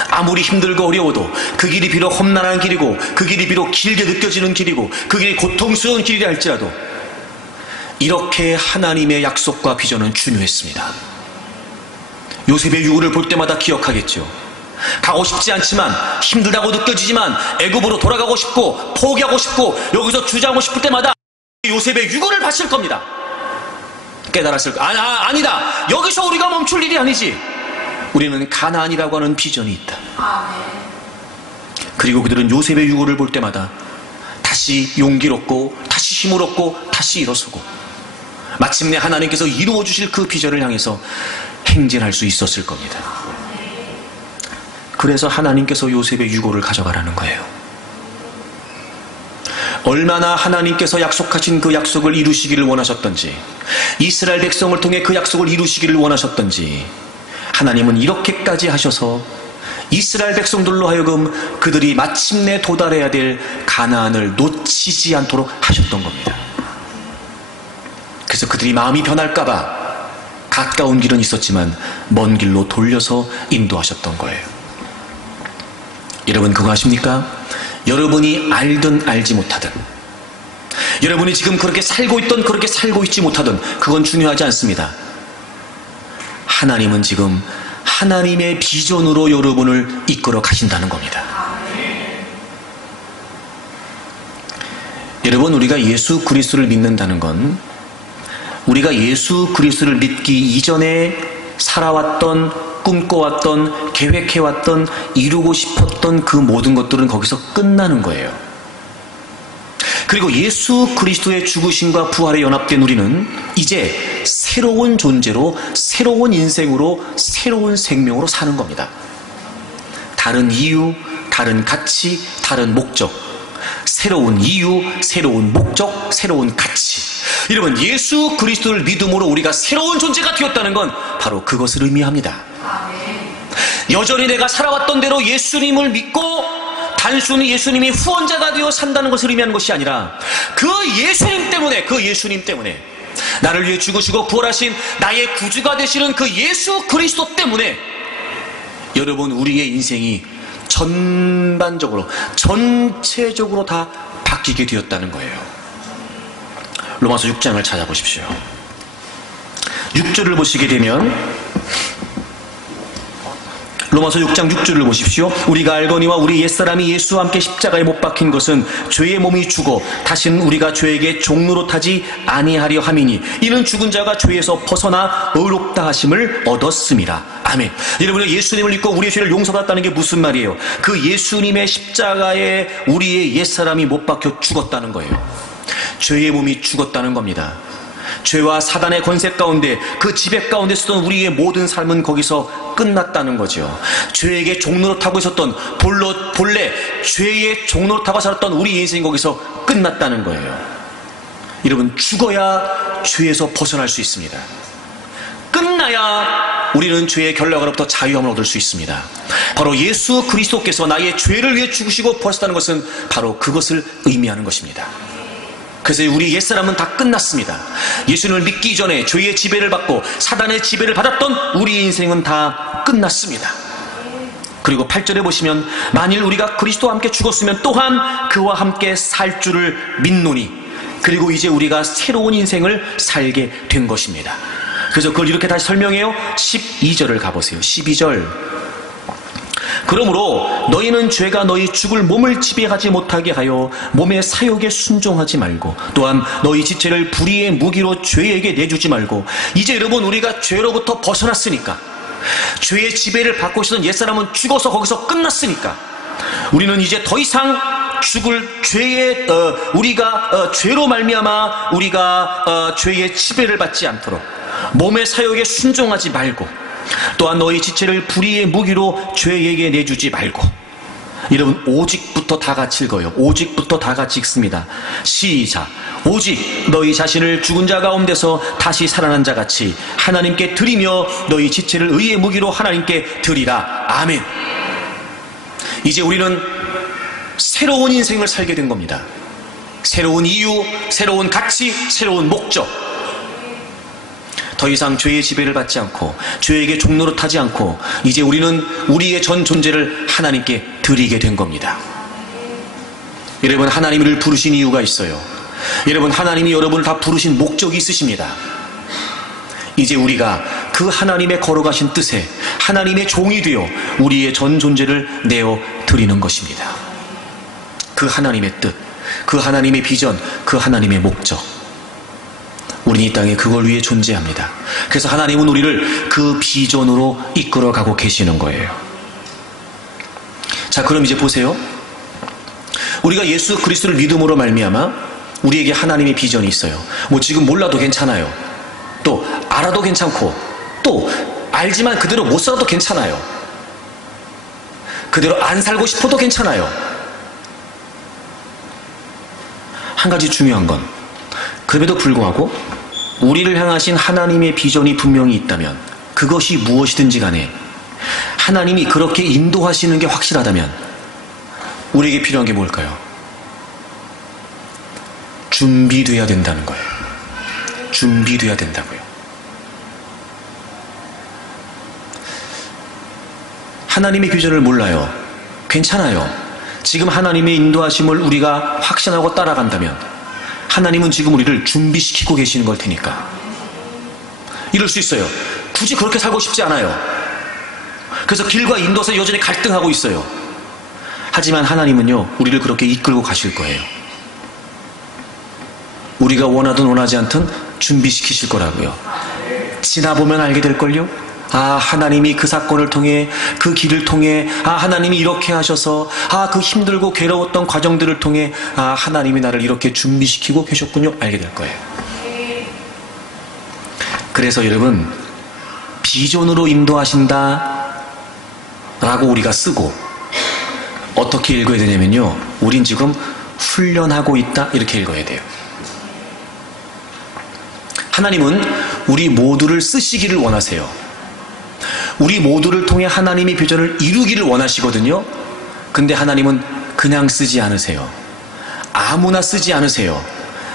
아무리 힘들고 어려워도 그 길이 비록 험난한 길이고 그 길이 비록 길게 느껴지는 길이고 그 길이 고통스러운 길이라 할지라도 이렇게 하나님의 약속과 비전은 중요했습니다. 요셉의 유고를 볼 때마다 기억하겠죠. 가고 싶지 않지만 힘들다고 느껴지지만 애굽으로 돌아가고 싶고 포기하고 싶고 여기서 주저하고 싶을 때마다 요셉의 유고를 바칠 겁니다. 깨달았을 거. 아니다. 여기서 우리가 멈출 일이 아니지. 우리는 가나안이라고 하는 비전이 있다. 그리고 그들은 요셉의 유고를 볼 때마다 다시 용기를 얻고 다시 힘을 얻고 다시 일어서고 마침내 하나님께서 이루어 주실 그 비전을 향해서 행진할 수 있었을 겁니다. 그래서 하나님께서 요셉의 유고를 가져가라는 거예요. 얼마나 하나님께서 약속하신 그 약속을 이루시기를 원하셨던지, 이스라엘 백성을 통해 그 약속을 이루시기를 원하셨던지, 하나님은 이렇게까지 하셔서 이스라엘 백성들로 하여금 그들이 마침내 도달해야 될 가나안을 놓치지 않도록 하셨던 겁니다. 그래서 그들이 마음이 변할까봐 가까운 길은 있었지만 먼 길로 돌려서 인도하셨던 거예요. 여러분 그거 아십니까? 여러분이 알든 알지 못하든, 여러분이 지금 그렇게 살고 있던 그렇게 살고 있지 못하든 그건 중요하지 않습니다. 하나님은 지금 하나님의 비전으로 여러분을 이끌어 가신다는 겁니다. 여러분, 우리가 예수 그리스도를 믿는다는 건 우리가 예수 그리스도를 믿기 이전에 살아왔던, 꿈꿔왔던, 계획해왔던, 이루고 싶었던 그 모든 것들은 거기서 끝나는 거예요. 그리고 예수 그리스도의 죽으심과 부활에 연합된 우리는 이제 새로운 존재로, 새로운 인생으로, 새로운 생명으로 사는 겁니다. 다른 이유, 다른 가치, 다른 목적, 새로운 이유, 새로운 목적, 새로운 가치. 여러분, 예수 그리스도를 믿음으로 우리가 새로운 존재가 되었다는 건 바로 그것을 의미합니다. 여전히 내가 살아왔던 대로 예수님을 믿고 단순히 예수님이 후원자가 되어 산다는 것을 의미하는 것이 아니라 그 예수님 때문에 나를 위해 죽으시고 부활하신 나의 구주가 되시는 그 예수 그리스도 때문에 여러분, 우리의 인생이 전반적으로, 전체적으로 다 바뀌게 되었다는 거예요. 로마서 6장을 찾아보십시오. 6절을 보시게 되면 로마서 6장 6절을 보십시오. 우리가 알거니와 우리 옛사람이 예수와 함께 십자가에 못 박힌 것은 죄의 몸이 죽어 다시는 우리가 죄에게 종로로 타지 아니하려 함이니 이는 죽은 자가 죄에서 벗어나 의롭다 하심을 얻었음이라. 아멘. 여러분, 예수님을 믿고 우리의 죄를 용서받았다는 게 무슨 말이에요? 그 예수님의 십자가에 우리의 옛사람이 못 박혀 죽었다는 거예요. 죄의 몸이 죽었다는 겁니다. 죄와 사단의 권세 가운데, 그 지배 가운데 있었던 우리의 모든 삶은 거기서 끝났다는 거죠. 죄에게 종노릇하고 있었던, 본래 죄의 종노릇하고 살았던 우리 인생이 거기서 끝났다는 거예요. 여러분, 죽어야 죄에서 벗어날 수 있습니다. 끝나야 우리는 죄의 결락으로부터 자유함을 얻을 수 있습니다. 바로 예수 그리스도께서 나의 죄를 위해 죽으시고 부활하셨다는 것은 바로 그것을 의미하는 것입니다. 그래서 우리 옛사람은 다 끝났습니다. 예수님을 믿기 전에 죄의 지배를 받고 사단의 지배를 받았던 우리 인생은 다 끝났습니다. 그리고 8절에 보시면 만일 우리가 그리스도와 함께 죽었으면 또한 그와 함께 살 줄을 믿노니, 그리고 이제 우리가 새로운 인생을 살게 된 것입니다. 그래서 그걸 이렇게 다시 설명해요. 12절을 가보세요. 12절. 그러므로 너희는 죄가 너희 죽을 몸을 지배하지 못하게 하여 몸의 사욕에 순종하지 말고, 또한 너희 지체를 불의의 무기로 죄에게 내주지 말고. 이제 여러분, 우리가 죄로부터 벗어났으니까, 죄의 지배를 받고 있었던 옛사람은 죽어서 거기서 끝났으니까, 우리는 이제 더 이상 죽을 죄의 우리가 죄로 말미암아 우리가 죄의 지배를 받지 않도록 몸의 사욕에 순종하지 말고, 또한 너희 지체를 불의의 무기로 죄에게 내주지 말고. 여러분, 오직부터 다 같이 읽어요. 오직부터 다 같이 읽습니다. 시작. 오직 너희 자신을 죽은 자 가운데서 다시 살아난 자 같이 하나님께 드리며 너희 지체를 의의 무기로 하나님께 드리라. 아멘. 이제 우리는 새로운 인생을 살게 된 겁니다. 새로운 이유, 새로운 가치, 새로운 목적. 더 이상 죄의 지배를 받지 않고 죄에게 종노릇하지 않고 이제 우리는 우리의 전 존재를 하나님께 드리게 된 겁니다. 여러분, 하나님을 부르신 이유가 있어요. 여러분, 하나님이 여러분을 다 부르신 목적이 있으십니다. 이제 우리가 그 하나님의 걸어가신 뜻에 하나님의 종이 되어 우리의 전 존재를 내어 드리는 것입니다. 그 하나님의 뜻, 그 하나님의 비전, 그 하나님의 목적, 우리는 이 땅에 그걸 위해 존재합니다. 그래서 하나님은 우리를 그 비전으로 이끌어가고 계시는 거예요. 자, 그럼 이제 보세요. 우리가 예수 그리스도를 믿음으로 말미암아 우리에게 하나님의 비전이 있어요. 뭐 지금 몰라도 괜찮아요. 또 알아도 괜찮고, 또 알지만 그대로 못 살아도 괜찮아요. 그대로 안 살고 싶어도 괜찮아요. 한 가지 중요한 건, 그럼에도 불구하고 우리를 향하신 하나님의 비전이 분명히 있다면, 그것이 무엇이든지 간에 하나님이 그렇게 인도하시는 게 확실하다면 우리에게 필요한 게 뭘까요? 준비돼야 된다는 거예요. 준비돼야 된다고요. 하나님의 비전을 몰라요. 괜찮아요. 지금 하나님의 인도하심을 우리가 확신하고 따라간다면 하나님은 지금 우리를 준비시키고 계시는 걸 테니까. 이럴 수 있어요. 굳이 그렇게 살고 싶지 않아요. 그래서 길과 인도에서 여전히 갈등하고 있어요. 하지만 하나님은요, 우리를 그렇게 이끌고 가실 거예요. 우리가 원하든 원하지 않든 준비시키실 거라고요. 지나보면 알게 될걸요. 아, 하나님이 그 사건을 통해, 그 길을 통해, 아, 하나님이 이렇게 하셔서, 아, 그 힘들고 괴로웠던 과정들을 통해, 아, 하나님이 나를 이렇게 준비시키고 계셨군요. 알게 될 거예요. 그래서 여러분, 비전으로 인도하신다 라고 우리가 쓰고, 어떻게 읽어야 되냐면요, 우린 지금 훈련하고 있다 이렇게 읽어야 돼요. 하나님은 우리 모두를 쓰시기를 원하세요. 우리 모두를 통해 하나님의 비전을 이루기를 원하시거든요. 근데 하나님은 그냥 쓰지 않으세요. 아무나 쓰지 않으세요.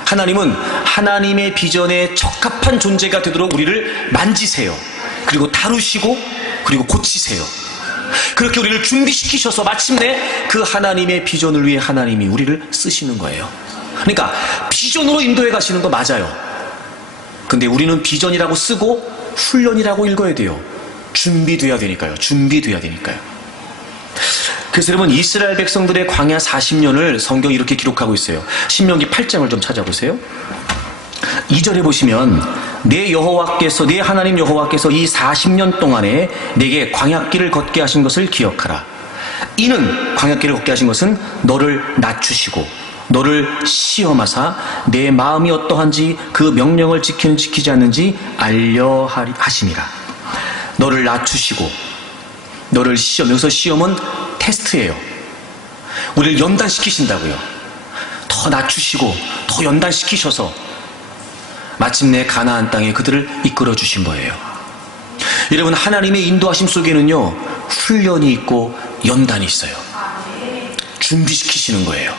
하나님은 하나님의 비전에 적합한 존재가 되도록 우리를 만지세요. 그리고 다루시고, 그리고 고치세요. 그렇게 우리를 준비시키셔서 마침내 그 하나님의 비전을 위해 하나님이 우리를 쓰시는 거예요. 그러니까 비전으로 인도해 가시는 거 맞아요. 근데 우리는 비전이라고 쓰고 훈련이라고 읽어야 돼요. 준비돼야 되니까요. 준비돼야 되니까요. 그래서 여러분, 이스라엘 백성들의 광야 40년을 성경이 이렇게 기록하고 있어요. 신명기 8장을 좀 찾아보세요. 2절에 보시면 내 여호와께서, 내 하나님 여호와께서 이 40년 동안에 내게 광야길을 걷게 하신 것을 기억하라. 이는 광야길을 걷게 하신 것은 너를 낮추시고 너를 시험하사 내 마음이 어떠한지 그 명령을 지키는지 지키지 않는지 알려 하심이라. 너를 낮추시고 너를 시험, 여기서 시험은 테스트예요. 우리를 연단시키신다고요. 더 낮추시고 더 연단시키셔서 마침내 가나안 땅에 그들을 이끌어 주신 거예요. 여러분, 하나님의 인도하심 속에는요, 훈련이 있고 연단이 있어요. 준비시키시는 거예요.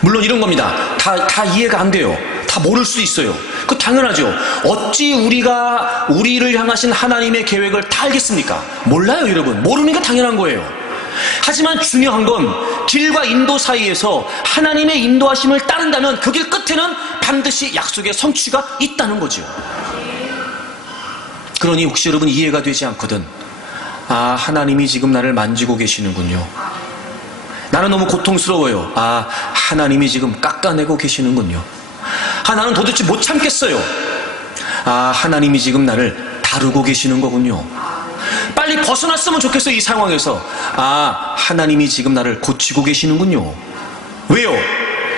물론 이런 겁니다. 다 이해가 안 돼요. 다 모를 수도 있어요. 그 당연하죠. 어찌 우리가 우리를 향하신 하나님의 계획을 다 알겠습니까? 몰라요, 여러분. 모르는 게 당연한 거예요. 하지만 중요한 건 길과 인도 사이에서 하나님의 인도하심을 따른다면 그 길 끝에는 반드시 약속의 성취가 있다는 거죠. 그러니 혹시 여러분 이해가 되지 않거든, 아, 하나님이 지금 나를 만지고 계시는군요. 나는 너무 고통스러워요. 아, 하나님이 지금 깎아내고 계시는군요. 아, 나는 도대체 못 참겠어요. 아, 하나님이 지금 나를 다루고 계시는 거군요. 빨리 벗어났으면 좋겠어요, 이 상황에서. 아, 하나님이 지금 나를 고치고 계시는군요. 왜요?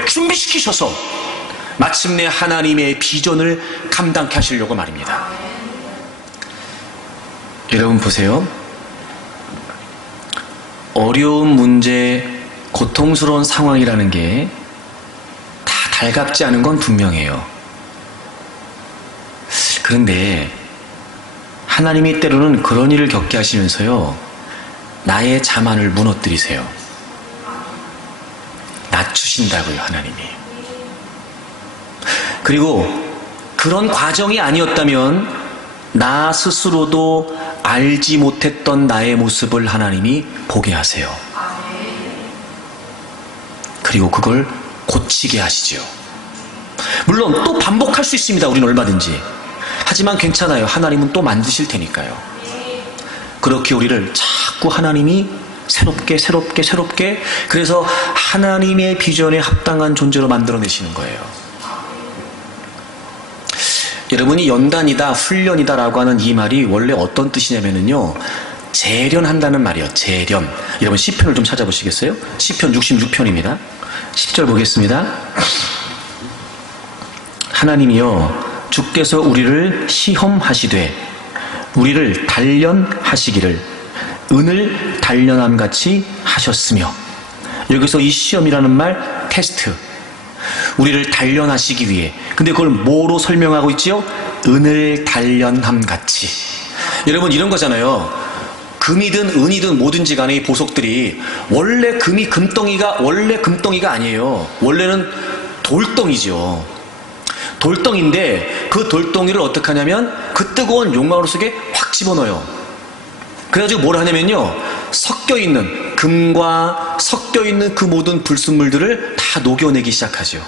준비시키셔서 마침내 하나님의 비전을 감당케 하시려고 말입니다. 여러분 보세요. 어려운 문제, 고통스러운 상황이라는 게 다 달갑지 않은 건 분명해요. 그런데 하나님이 때로는 그런 일을 겪게 하시면서요, 나의 자만을 무너뜨리세요. 낮추신다고요, 하나님이. 그리고 그런 과정이 아니었다면 나 스스로도 알지 못했던 나의 모습을 하나님이 보게 하세요. 그리고 그걸 고치게 하시죠. 물론 또 반복할 수 있습니다, 우리는 얼마든지. 하지만 괜찮아요. 하나님은 또 만드실 테니까요. 그렇게 우리를 자꾸 하나님이 새롭게 그래서 하나님의 비전에 합당한 존재로 만들어내시는 거예요. 여러분이 연단이다, 훈련이다 라고 하는 이 말이 원래 어떤 뜻이냐면요, 재련한다는 말이에요. 재련. 여러분 시편을 좀 찾아보시겠어요? 시편 66편입니다. 10절 보겠습니다. 하나님이여, 주께서 우리를 시험하시되 우리를 단련하시기를 은을 단련함같이 하셨으며. 여기서 이 시험이라는 말, 테스트, 우리를 단련하시기 위해. 근데 그걸 뭐로 설명하고 있지요? 은을 단련함같이. 여러분 이런 거잖아요. 금이든 은이든 뭐든지 간에 이 보석들이 원래 금덩이가 아니에요. 원래는 돌덩이죠. 돌덩인데 그 돌덩이를 어떻게 하냐면 그 뜨거운 용광로 속에 확 집어넣어요. 그래가지고 뭘 하냐면요, 섞여있는 금과 섞여있는 그 모든 불순물들을 다 녹여내기 시작하죠.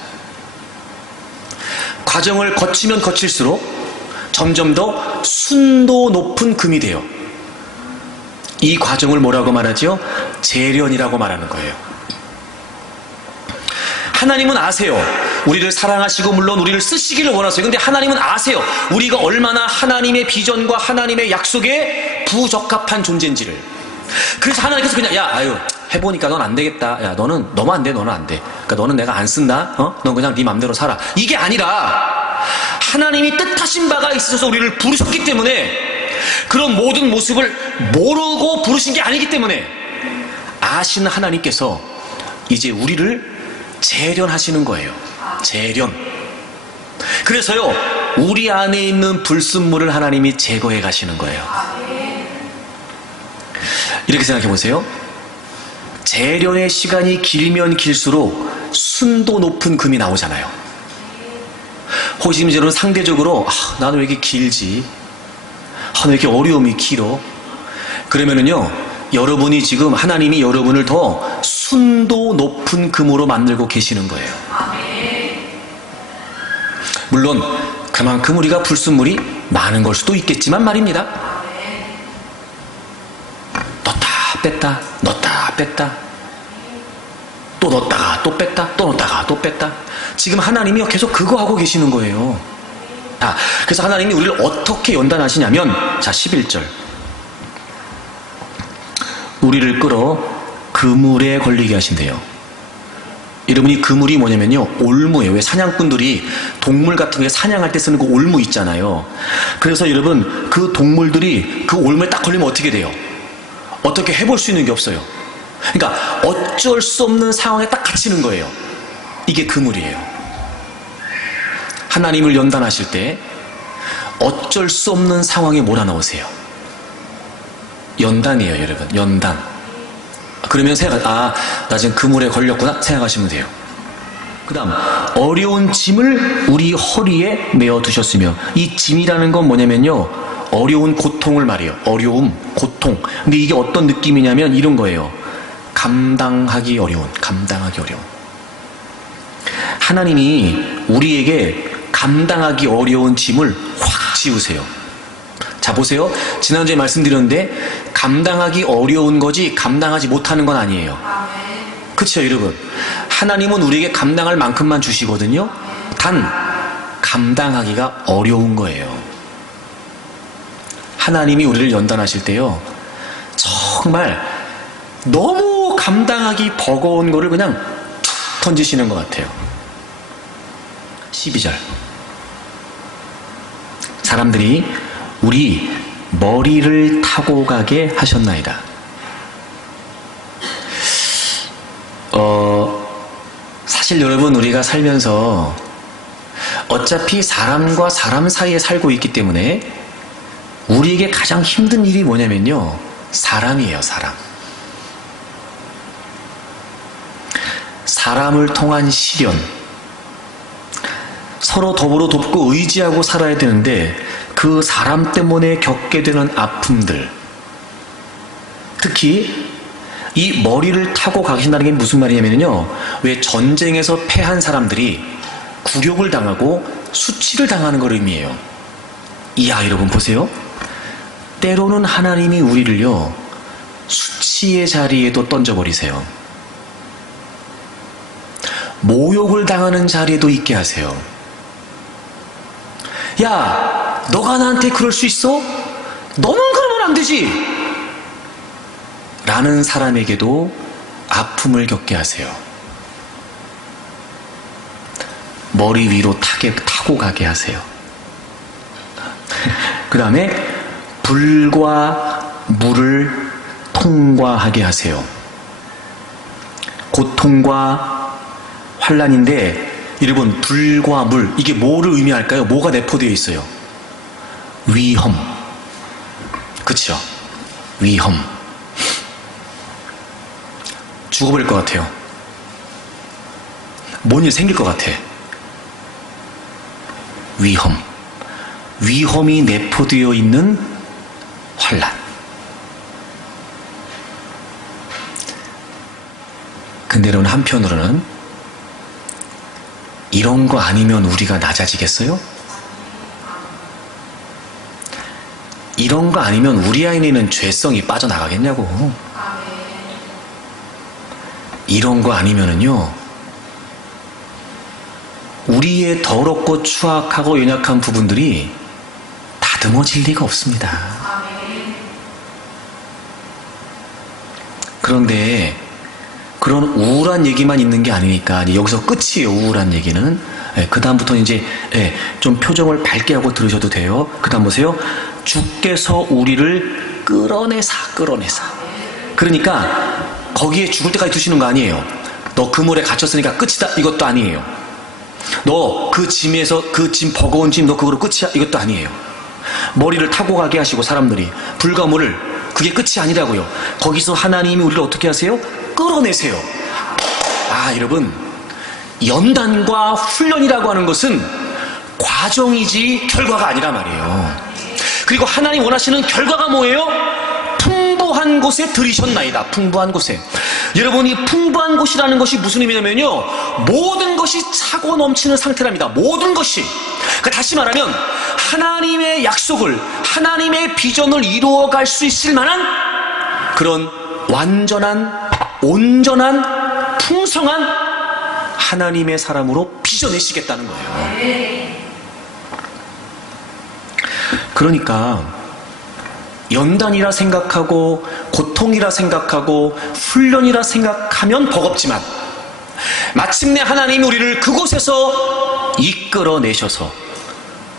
과정을 거치면 거칠수록 점점 더 순도 높은 금이 돼요. 이 과정을 뭐라고 말하죠? 재련이라고 말하는 거예요. 하나님은 아세요. 우리를 사랑하시고 물론 우리를 쓰시기를 원하세요. 근데 하나님은 아세요. 우리가 얼마나 하나님의 비전과 하나님의 약속에 부적합한 존재인지를. 그래서 하나님께서 그냥 해보니까 넌 안 되겠다. 야, 너는 안 돼. 그러니까 너는 내가 안 쓴다. 넌 그냥 네 맘대로 살아. 이게 아니라 하나님이 뜻하신 바가 있어서 우리를 부르셨기 때문에, 그런 모든 모습을 모르고 부르신 게 아니기 때문에 아시는 하나님께서 이제 우리를 재련하시는 거예요. 재련. 그래서요, 우리 안에 있는 불순물을 하나님이 제거해 가시는 거예요. 이렇게 생각해 보세요. 재련의 시간이 길면 길수록 순도 높은 금이 나오잖아요. 혹시 여러분 상대적으로 나는 왜 이렇게 길지? 왜 이렇게 어려움이 길어? 그러면은요, 여러분이 지금 하나님이 여러분을 더 순도 높은 금으로 만들고 계시는 거예요. 물론 그만큼 우리가 불순물이 많은 걸 수도 있겠지만 말입니다. 넣었다 뺐다 넣었다 뺐다 또 넣었다가 또 뺐다 또 넣었다가 또 뺐다. 지금 하나님이 계속 그거 하고 계시는 거예요. 자, 그래서 하나님이 우리를 어떻게 연단하시냐면, 자, 11절. 우리를 끌어 그물에 걸리게 하신대요. 여러분, 이 그물이 뭐냐면요, 올무예요. 왜 사냥꾼들이 동물 같은 게 사냥할 때 쓰는 그 올무 있잖아요. 그래서 여러분, 그 동물들이 그 올무에 딱 걸리면 어떻게 돼요? 어떻게 해볼 수 있는 게 없어요. 그러니까 어쩔 수 없는 상황에 딱 갇히는 거예요. 이게 그물이에요. 하나님을 연단하실 때 어쩔 수 없는 상황에 몰아넣으세요. 연단이에요, 여러분. 연단. 그러면 나 지금 그물에 걸렸구나 생각하시면 돼요. 그 다음, 어려운 짐을 우리 허리에 메어 두셨으며, 이 짐이라는 건 뭐냐면요, 어려운 고통을 말해요. 어려움, 고통. 근데 이게 어떤 느낌이냐면 이런 거예요. 감당하기 어려운. 하나님이 우리에게 감당하기 어려운 짐을 확 지우세요. 자, 보세요. 지난주에 말씀드렸는데 감당하기 어려운 거지 감당하지 못하는 건 아니에요. 그렇죠, 여러분? 하나님은 우리에게 감당할 만큼만 주시거든요. 단 감당하기가 어려운 거예요. 하나님이 우리를 연단하실 때요, 정말 너무 감당하기 버거운 거를 그냥 툭 던지시는 것 같아요. 12절. 사람들이 우리 머리를 타고 가게 하셨나이다. 사실 여러분, 우리가 살면서 어차피 사람과 사람 사이에 살고 있기 때문에 우리에게 가장 힘든 일이 뭐냐면요, 사람이에요. 사람을 통한 시련, 서로 더불어 돕고 의지하고 살아야 되는데 그 사람 때문에 겪게 되는 아픔들, 특히 이 머리를 타고 가신다는 게 무슨 말이냐면요, 왜 전쟁에서 패한 사람들이 굴욕을 당하고 수치를 당하는 걸 의미해요. 이야, 여러분 보세요. 때로는 하나님이 우리를요, 수치의 자리에도 던져버리세요. 모욕을 당하는 자리에도 있게 하세요. 야, 너가 나한테 그럴 수 있어? 너는 그러면 안 되지! 라는 사람에게도 아픔을 겪게 하세요. 머리 위로 타고 가게 하세요. 그 다음에 불과 물을 통과하게 하세요. 고통과 환난인데, 여러분, 불과 물, 이게 뭐를 의미할까요? 뭐가 내포되어 있어요? 위험. 그쵸? 위험. 죽어버릴 것 같아요. 뭔 일 생길 것 같아. 위험. 위험이 내포되어 있는 환난. 근데 여러분, 한편으로는 이런 거 아니면 우리가 낮아지겠어요? 이런 거 아니면 우리 안에는 죄성이 빠져나가겠냐고. 이런 거 아니면은요, 우리의 더럽고 추악하고 연약한 부분들이 다듬어질 리가 없습니다. 그런데 그런 우울한 얘기만 있는 게 아니니까 여기서 끝이에요. 우울한 얘기는. 그 다음부터는 이제 좀 표정을 밝게 하고 들으셔도 돼요. 그 다음 보세요. 주께서 우리를 끌어내사. 그러니까 거기에 죽을 때까지 두시는 거 아니에요. 너 그물에 갇혔으니까 끝이다, 이것도 아니에요. 너 그 짐에서, 그 짐, 버거운 짐, 너 그거로 끝이야, 이것도 아니에요. 머리를 타고 가게 하시고 사람들이 불가물을, 그게 끝이 아니라고요. 거기서 하나님이 우리를 어떻게 하세요? 끌어내세요. 아, 여러분, 연단과 훈련이라고 하는 것은 과정이지 결과가 아니란 말이에요. 그리고 하나님 원하시는 결과가 뭐예요? 풍부한 곳에 들이셨나이다. 풍부한 곳에. 여러분이 풍부한 곳이라는 것이 무슨 의미냐면요, 모든 것이 차고 넘치는 상태랍니다. 모든 것이. 그러니까 다시 말하면 하나님의 약속을, 하나님의 비전을 이루어갈 수 있을 만한 그런 완전한, 온전한, 풍성한 하나님의 사람으로 빚어내시겠다는 거예요. 그러니까 연단이라 생각하고 고통이라 생각하고 훈련이라 생각하면 버겁지만 마침내 하나님이 우리를 그곳에서 이끌어내셔서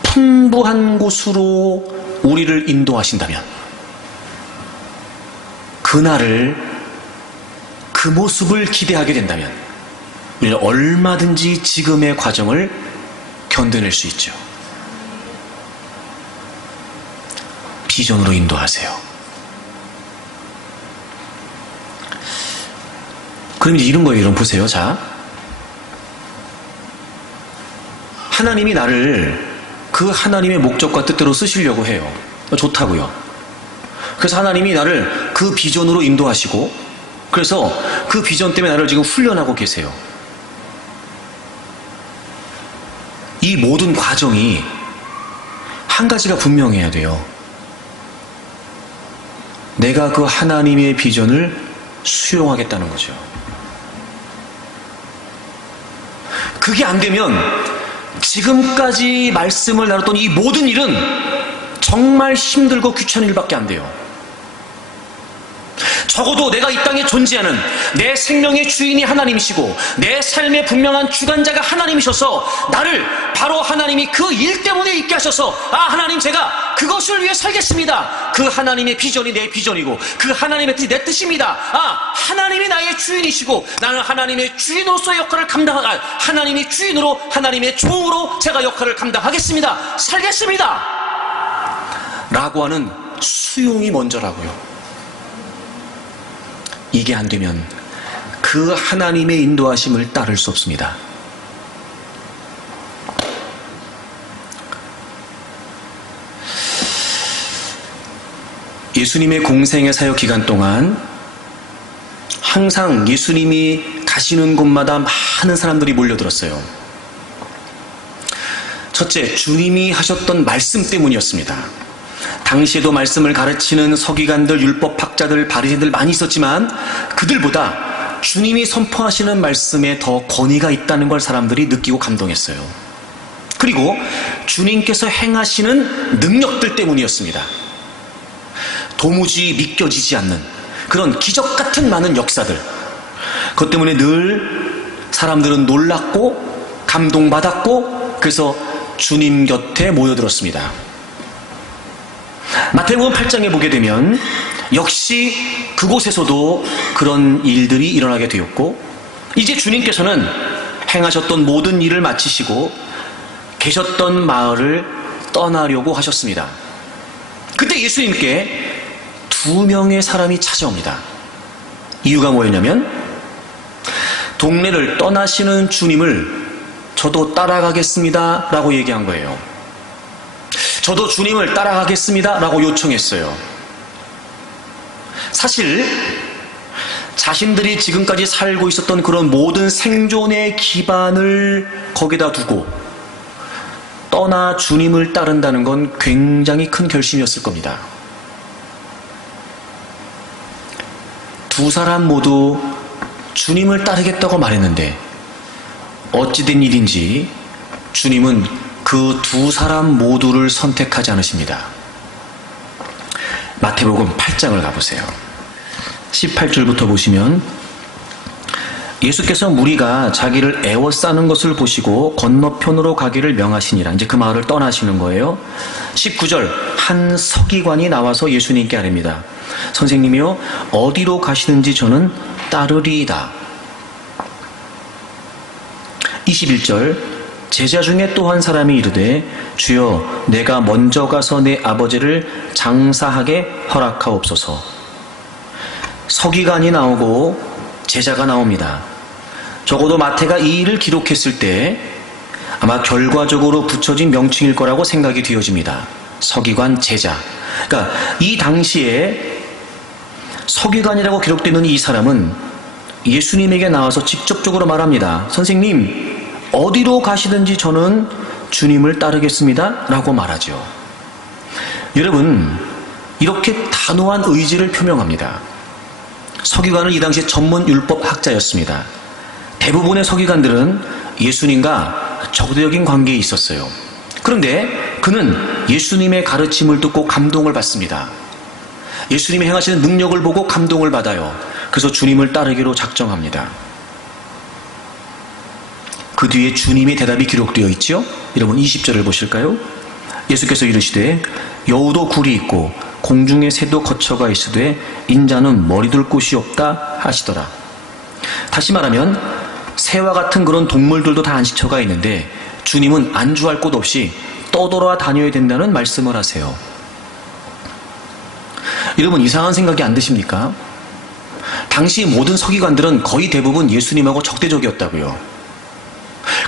풍부한 곳으로 우리를 인도하신다면 그날을, 그 모습을 기대하게 된다면 우리는 얼마든지 지금의 과정을 견뎌낼 수 있죠. 비전으로 인도하세요. 그럼 이런 거예요. 여러분 보세요. 자, 하나님이 나를 그 하나님의 목적과 뜻대로 쓰시려고 해요. 좋다고요. 그래서 하나님이 나를 그 비전으로 인도하시고, 그래서 그 비전 때문에 나를 지금 훈련하고 계세요. 이 모든 과정이 한 가지가 분명해야 돼요. 내가 그 하나님의 비전을 수용하겠다는 거죠. 그게 안 되면 지금까지 말씀을 나눴던 이 모든 일은 정말 힘들고 귀찮은 일밖에 안 돼요. 적어도 내가 이 땅에 존재하는 내 생명의 주인이 하나님이시고 내 삶의 분명한 주관자가 하나님이셔서 나를 바로 하나님이 그 일 때문에 있게 하셔서 하나님 제가 그것을 위해 살겠습니다. 그 하나님의 비전이 내 비전이고 그 하나님의 뜻이 내 뜻입니다. 하나님이 나의 주인이시고 나는 하나님의 주인으로서의 역할을 하나님의 주인으로 하나님의 종으로 제가 역할을 감당하겠습니다. 살겠습니다. 라고 하는 수용이 먼저라고요. 이게 안 되면 그 하나님의 인도하심을 따를 수 없습니다. 예수님의 공생의 사역 기간 동안 항상 예수님이 가시는 곳마다 많은 사람들이 몰려들었어요. 첫째, 주님이 하셨던 말씀 때문이었습니다. 당시에도 말씀을 가르치는 서기관들, 율법학자들, 바리새인들 많이 있었지만 그들보다 주님이 선포하시는 말씀에 더 권위가 있다는 걸 사람들이 느끼고 감동했어요. 그리고 주님께서 행하시는 능력들 때문이었습니다. 도무지 믿겨지지 않는 그런 기적 같은 많은 역사들, 그것 때문에 늘 사람들은 놀랐고 감동받았고 그래서 주님 곁에 모여들었습니다. 마태복음 8장에 보게 되면 역시 그곳에서도 그런 일들이 일어나게 되었고 이제 주님께서는 행하셨던 모든 일을 마치시고 계셨던 마을을 떠나려고 하셨습니다. 그때 예수님께 2명의 사람이 찾아옵니다. 이유가 뭐였냐면 동네를 떠나시는 주님을 저도 따라가겠습니다 라고 얘기한 거예요. 저도 주님을 따라가겠습니다 라고 요청했어요. 사실 자신들이 지금까지 살고 있었던 그런 모든 생존의 기반을 거기다 두고 떠나 주님을 따른다는 건 굉장히 큰 결심이었을 겁니다. 두 사람 모두 주님을 따르겠다고 말했는데 어찌된 일인지 주님은 그 두 사람 모두를 선택하지 않으십니다. 마태복음 8장을 가보세요. 18절부터 보시면 예수께서 무리가 자기를 애워싸는 것을 보시고 건너편으로 가기를 명하시니라. 이제 그 마을을 떠나시는 거예요. 19절 한 서기관이 나와서 예수님께 아뢰니다. 선생님이요 어디로 가시는지 저는 따르리이다. 21절 제자 중에 또 한 사람이 이르되 주여 내가 먼저 가서 내 아버지를 장사하게 허락하옵소서. 서기관이 나오고 제자가 나옵니다. 적어도 마태가 이 일을 기록했을 때 아마 결과적으로 붙여진 명칭일 거라고 생각이 되어집니다. 서기관, 제자. 그러니까 이 당시에 서기관이라고 기록되는 이 사람은 예수님에게 나와서 직접적으로 말합니다. 선생님 어디로 가시든지 저는 주님을 따르겠습니다 라고 말하죠. 여러분, 이렇게 단호한 의지를 표명합니다. 서기관은 이 당시 전문 율법학자였습니다. 대부분의 서기관들은 예수님과 적대적인 관계에 있었어요. 그런데 그는 예수님의 가르침을 듣고 감동을 받습니다. 예수님이 행하시는 능력을 보고 감동을 받아요. 그래서 주님을 따르기로 작정합니다. 그 뒤에 주님의 대답이 기록되어 있죠. 여러분 20절을 보실까요? 예수께서 이르시되 여우도 굴이 있고 공중의 새도 거처가 있으되 인자는 머리둘 곳이 없다 하시더라. 다시 말하면 새와 같은 그런 동물들도 다 안식처가 있는데 주님은 안주할 곳 없이 떠돌아 다녀야 된다는 말씀을 하세요. 여러분, 이상한 생각이 안 드십니까? 당시 모든 서기관들은 거의 대부분 예수님하고 적대적이었다고요.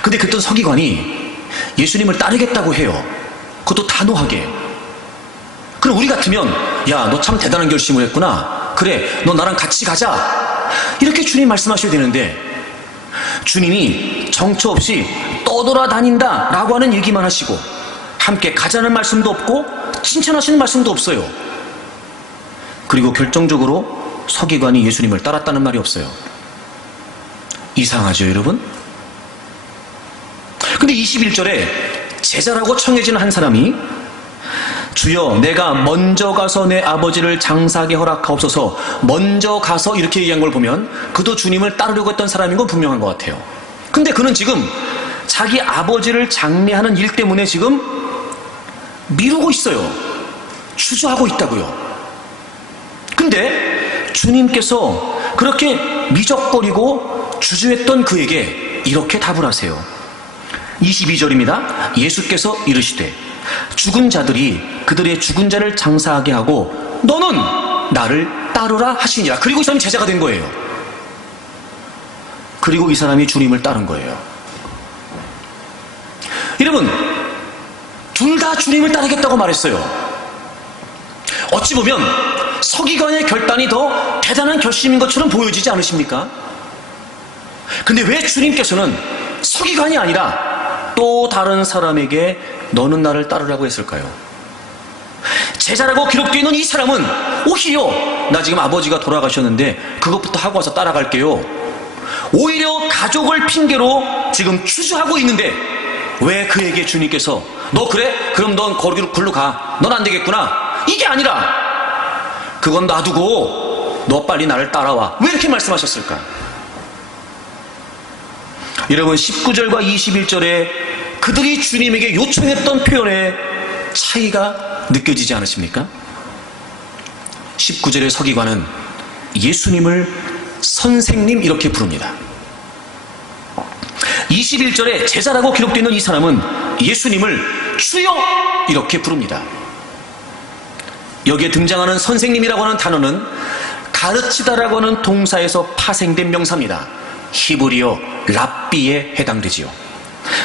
근데 그랬던 서기관이 예수님을 따르겠다고 해요. 그것도 단호하게. 그럼 우리 같으면 야, 너 참 대단한 결심을 했구나. 그래, 너 나랑 같이 가자. 이렇게 주님 말씀하셔야 되는데 주님이 정처 없이 떠돌아다닌다 라고 하는 얘기만 하시고 함께 가자는 말씀도 없고 칭찬하시는 말씀도 없어요. 그리고 결정적으로 서기관이 예수님을 따랐다는 말이 없어요. 이상하죠, 여러분? 근데 21절에 제자라고 청해지는 한 사람이 주여, 내가 먼저 가서 내 아버지를 장사하게 허락하옵소서, 먼저 가서 이렇게 얘기한 걸 보면 그도 주님을 따르려고 했던 사람인 건 분명한 것 같아요. 근데 그는 지금 자기 아버지를 장례하는 일 때문에 지금 미루고 있어요. 주저하고 있다고요. 근데 주님께서 그렇게 미적거리고 주저했던 그에게 이렇게 답을 하세요. 22절입니다. 예수께서 이르시되 죽은 자들이 그들의 죽은 자를 장사하게 하고 너는 나를 따르라 하시니라. 그리고 이 사람이 제자가 된 거예요. 그리고 이 사람이 주님을 따른 거예요. 여러분, 둘 다 주님을 따르겠다고 말했어요. 어찌 보면 서기관의 결단이 더 대단한 결심인 것처럼 보여지지 않으십니까? 근데 왜 주님께서는 서기관이 아니라 또 다른 사람에게 너는 나를 따르라고 했을까요? 제자라고 기록되어 있는 이 사람은 오히려 나 지금 아버지가 돌아가셨는데 그것부터 하고 와서 따라갈게요. 오히려 가족을 핑계로 지금 추주하고 있는데 왜 그에게 주님께서 너 그래? 그럼 넌 거기로 굴러 가. 넌 안 되겠구나. 이게 아니라 그건 놔두고 너 빨리 나를 따라와. 왜 이렇게 말씀하셨을까? 여러분, 19절과 21절에 그들이 주님에게 요청했던 표현의 차이가 느껴지지 않으십니까? 19절의 서기관은 예수님을 선생님 이렇게 부릅니다. 21절에 제자라고 기록되어 있는 이 사람은 예수님을 주여 이렇게 부릅니다. 여기에 등장하는 선생님이라고 하는 단어는 가르치다라고 하는 동사에서 파생된 명사입니다. 히브리어 랍비에 해당되지요.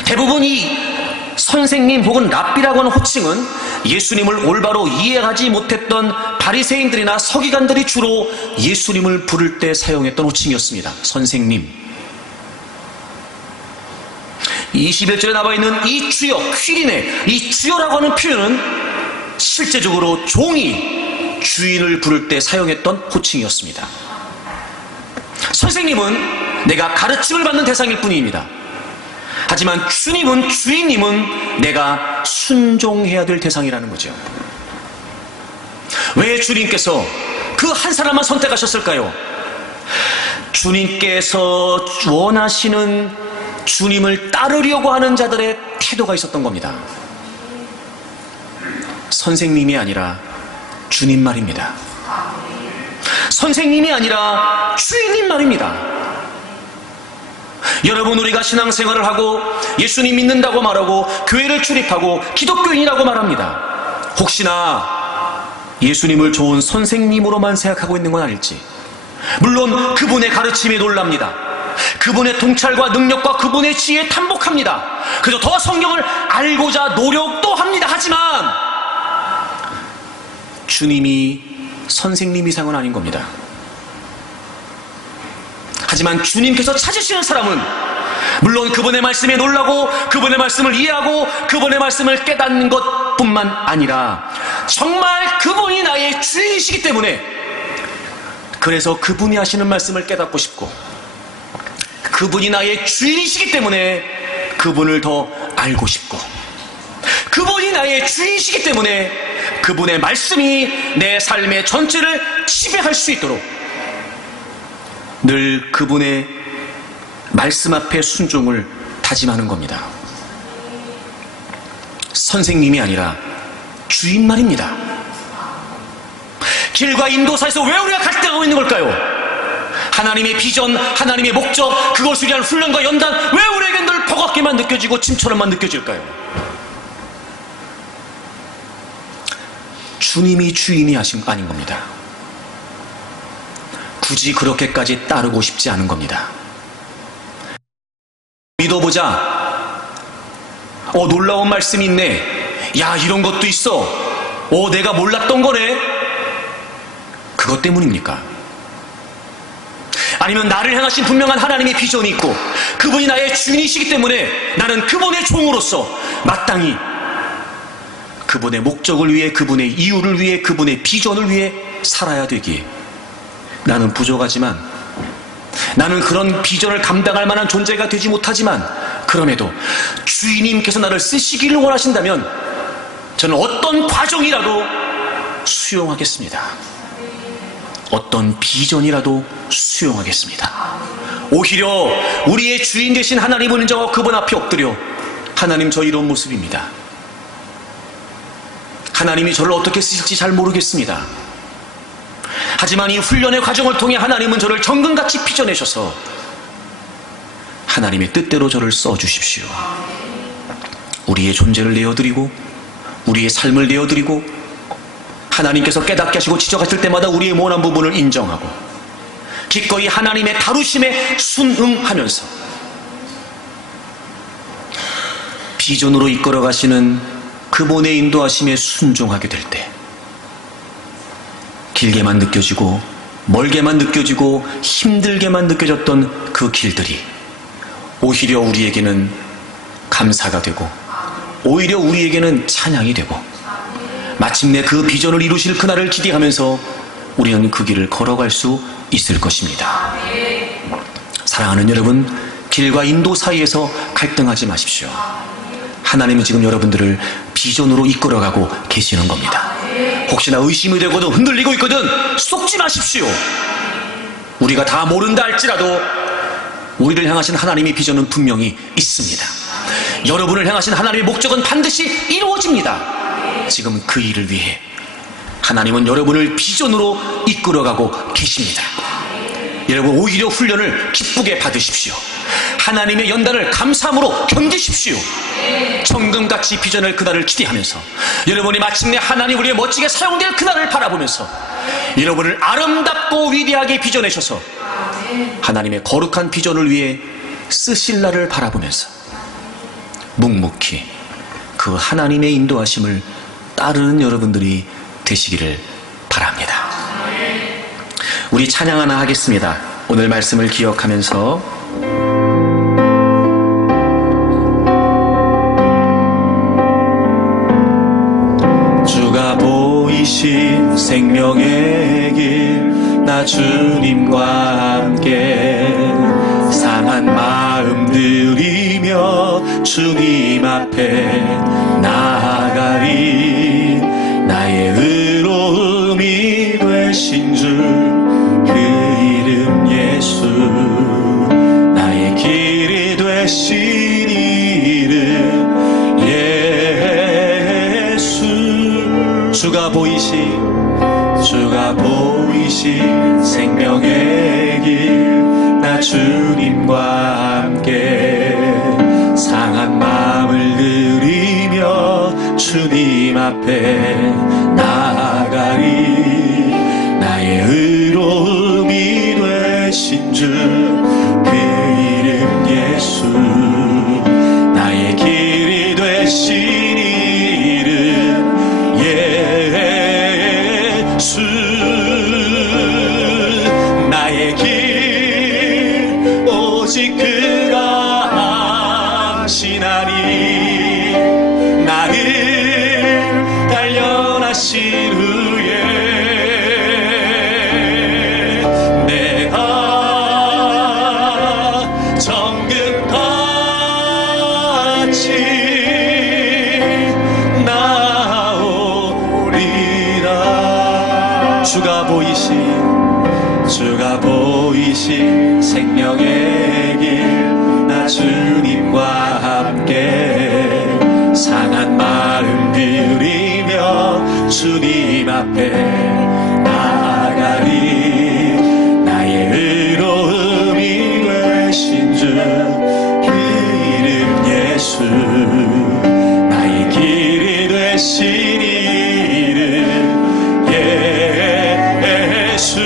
대부분 이 선생님 혹은 랍비라고 하는 호칭은 예수님을 올바로 이해하지 못했던 바리새인들이나 서기관들이 주로 예수님을 부를 때 사용했던 호칭이었습니다. 선생님. 21절에 나와 있는 이 주여, 퀴리네, 이 주여라고 하는 표현은 실제적으로 종이 주인을 부를 때 사용했던 호칭이었습니다. 선생님은 내가 가르침을 받는 대상일 뿐입니다. 하지만 주님은, 주인님은 내가 순종해야 될 대상이라는 거죠. 왜 주님께서 그 한 사람만 선택하셨을까요? 주님께서 원하시는 주님을 따르려고 하는 자들의 태도가 있었던 겁니다. 선생님이 아니라 주님 말입니다. 선생님이 아니라 주인님 말입니다. 여러분, 우리가 신앙생활을 하고 예수님 믿는다고 말하고 교회를 출입하고 기독교인이라고 말합니다. 혹시나 예수님을 좋은 선생님으로만 생각하고 있는 건 아닐지. 물론 그분의 가르침에 놀랍니다. 그분의 통찰과 능력과 그분의 지혜에 탐복합니다. 그래서 더 성경을 알고자 노력도 합니다. 하지만 주님이 선생님 이상은 아닌 겁니다. 하지만 주님께서 찾으시는 사람은 물론 그분의 말씀에 놀라고 그분의 말씀을 이해하고 그분의 말씀을 깨닫는 것뿐만 아니라 정말 그분이 나의 주인이시기 때문에, 그래서 그분이 하시는 말씀을 깨닫고 싶고, 그분이 나의 주인이시기 때문에 그분을 더 알고 싶고, 그분이 나의 주인이시기 때문에 그분의 말씀이 내 삶의 전체를 지배할 수 있도록 늘 그분의 말씀 앞에 순종을 다짐하는 겁니다. 선생님이 아니라 주인 말입니다. 길과 인도사에서 왜 우리가 갈등하고 있는 걸까요? 하나님의 비전, 하나님의 목적, 그것을 위한 훈련과 연단, 왜 우리에게 늘 버겁게만 느껴지고 짐처럼만 느껴질까요? 주님이 주인이 아닌 겁니다. 굳이 그렇게까지 따르고 싶지 않은 겁니다. 믿어보자. 놀라운 말씀이 있네. 야, 이런 것도 있어. 내가 몰랐던 거네. 그것 때문입니까? 아니면 나를 향하신 분명한 하나님의 비전이 있고 그분이 나의 주인이시기 때문에 나는 그분의 종으로서 마땅히 그분의 목적을 위해, 그분의 이유를 위해, 그분의 비전을 위해 살아야 되기에 나는 부족하지만, 나는 그런 비전을 감당할 만한 존재가 되지 못하지만, 그럼에도 주인님께서 나를 쓰시기를 원하신다면 저는 어떤 과정이라도 수용하겠습니다. 어떤 비전이라도 수용하겠습니다. 오히려 우리의 주인 되신 하나님을 인정하고 그분 앞에 엎드려, 하나님, 저 이런 모습입니다. 하나님이 저를 어떻게 쓰실지 잘 모르겠습니다. 하지만 이 훈련의 과정을 통해 하나님은 저를 정금같이 빚어내셔서 하나님의 뜻대로 저를 써주십시오. 우리의 존재를 내어드리고 우리의 삶을 내어드리고 하나님께서 깨닫게 하시고 지적하실 때마다 우리의 모난 부분을 인정하고 기꺼이 하나님의 다루심에 순응하면서 비전으로 이끌어 가시는 그분의 인도하심에 순종하게 될 때, 길게만 느껴지고 멀게만 느껴지고 힘들게만 느껴졌던 그 길들이 오히려 우리에게는 감사가 되고 오히려 우리에게는 찬양이 되고 마침내 그 비전을 이루실 그날을 기대하면서 우리는 그 길을 걸어갈 수 있을 것입니다. 사랑하는 여러분, 길과 인도 사이에서 갈등하지 마십시오. 하나님은 지금 여러분들을 비전으로 이끌어가고 계시는 겁니다. 혹시나 의심이 되거든 흔들리고 있거든 속지 마십시오. 우리가 다 모른다 할지라도 우리를 향하신 하나님의 비전은 분명히 있습니다. 여러분을 향하신 하나님의 목적은 반드시 이루어집니다. 지금 그 일을 위해 하나님은 여러분을 비전으로 이끌어가고 계십니다. 여러분, 오히려 훈련을 기쁘게 받으십시오. 하나님의 연단을 감사함으로 견디십시오. 정금같이 비전을 그날을 기대하면서 여러분이 마침내 하나님 우리의 멋지게 사용될 그날을 바라보면서 여러분을 아름답고 위대하게 빚어내셔서 하나님의 거룩한 비전을 위해 쓰실 날을 바라보면서 묵묵히 그 하나님의 인도하심을 따르는 여러분들이 되시기를 바랍니다. 우리 찬양 하나 하겠습니다. 오늘 말씀을 기억하면서 주가 보이신 생명의 길 나 주님과 함께 상한 마음 들이며 주님 앞에 나아가리. 나의 의로움이 되신 주 그 이름 예수, 나의 길이 되신 이름 예수. 주가 보이신 생명의 길 나 주님과 함께 상한 마음을 들이며 주님 앞에 나아가리. 나의 의로움이 되신 주 그 이름 예수, 나의 길이 되신 이름 예수. 나의 길 오직 그가 주가 보이신 생명의 길 나 주님과 함께 상한 마음 들이며 주님 앞에 나아가리 나의 의로움이 되신 주 그 이름 예수 나의 길이 되신 이름 예수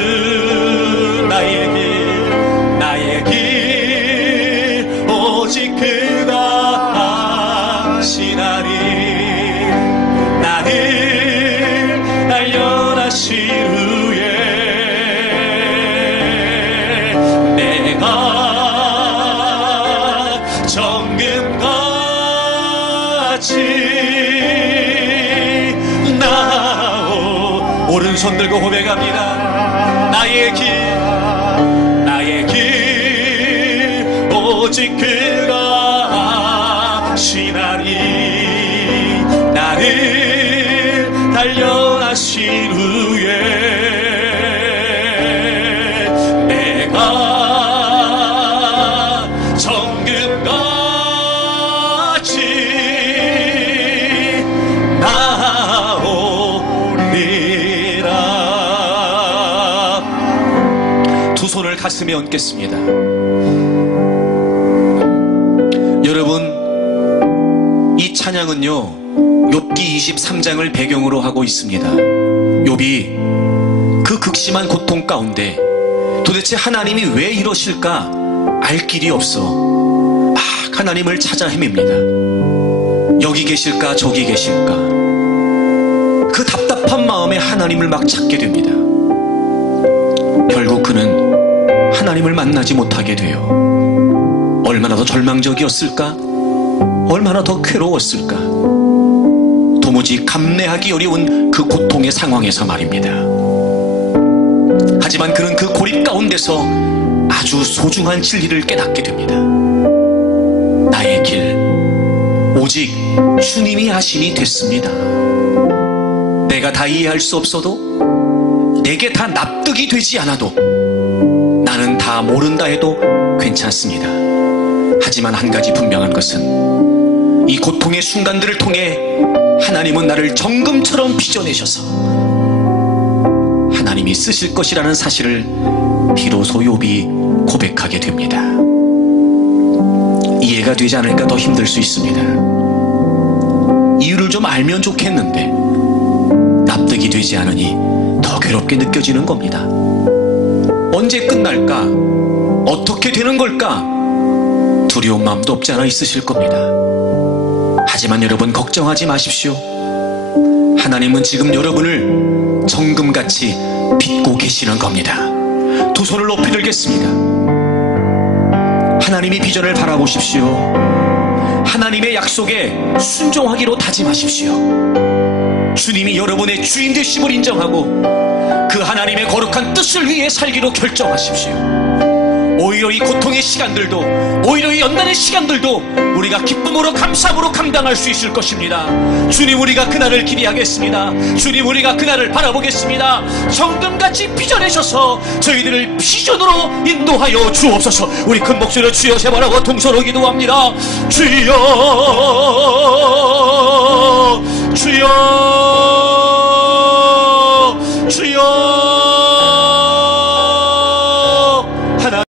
나의 길 오직 그가 하시나니 나를 단련하신 후에 내가 정금같이 나오 오른손 들고 고백합니다. 나의 길 오직 그가 하시나니 나를 단련하신 후에 내가 정금같이 나오리라. 두 손을 가슴에 얹겠습니다. 여러분, 이 찬양은요 욥기 23장을 배경으로 하고 있습니다. 욥이 그 극심한 고통 가운데 도대체 하나님이 왜 이러실까 알 길이 없어 막 하나님을 찾아 헤맵니다. 여기 계실까 저기 계실까 그 답답한 마음에 하나님을 막 찾게 됩니다. 결국 그는 하나님을 만나지 못하게 돼요. 얼마나 더 절망적이었을까? 얼마나 더 괴로웠을까? 도무지 감내하기 어려운 그 고통의 상황에서 말입니다. 하지만 그는 그 고립 가운데서 아주 소중한 진리를 깨닫게 됩니다. 나의 길 오직 주님이 하심이 됐습니다. 내가 다 이해할 수 없어도 내게 다 납득이 되지 않아도 나는 다 모른다 해도 괜찮습니다. 하지만 한 가지 분명한 것은 이 고통의 순간들을 통해 하나님은 나를 정금처럼 빚어내셔서 하나님이 쓰실 것이라는 사실을 비로소 욥이 고백하게 됩니다. 이해가 되지 않으니까 더 힘들 수 있습니다. 이유를 좀 알면 좋겠는데 납득이 되지 않으니 더 괴롭게 느껴지는 겁니다. 언제 끝날까? 어떻게 되는 걸까? 두려운 마음도 없지 않아 있으실 겁니다. 하지만 여러분 걱정하지 마십시오. 하나님은 지금 여러분을 정금같이 빚고 계시는 겁니다. 두 손을 높이 들겠습니다. 하나님이 비전을 바라보십시오. 하나님의 약속에 순종하기로 다짐하십시오. 주님이 여러분의 주인 되심을 인정하고 그 하나님의 거룩한 뜻을 위해 살기로 결정하십시오. 오히려 이 고통의 시간들도, 오히려 이 연단의 시간들도 우리가 기쁨으로 감사함으로 감당할 수 있을 것입니다. 주님, 우리가 그날을 기대하겠습니다. 주님, 우리가 그날을 바라보겠습니다. 정금같이 빚어내셔서 저희들을 비전으로 인도하여 주옵소서. 우리 큰 목소리로 주여 세 번하고 동서로 기도합니다. 주여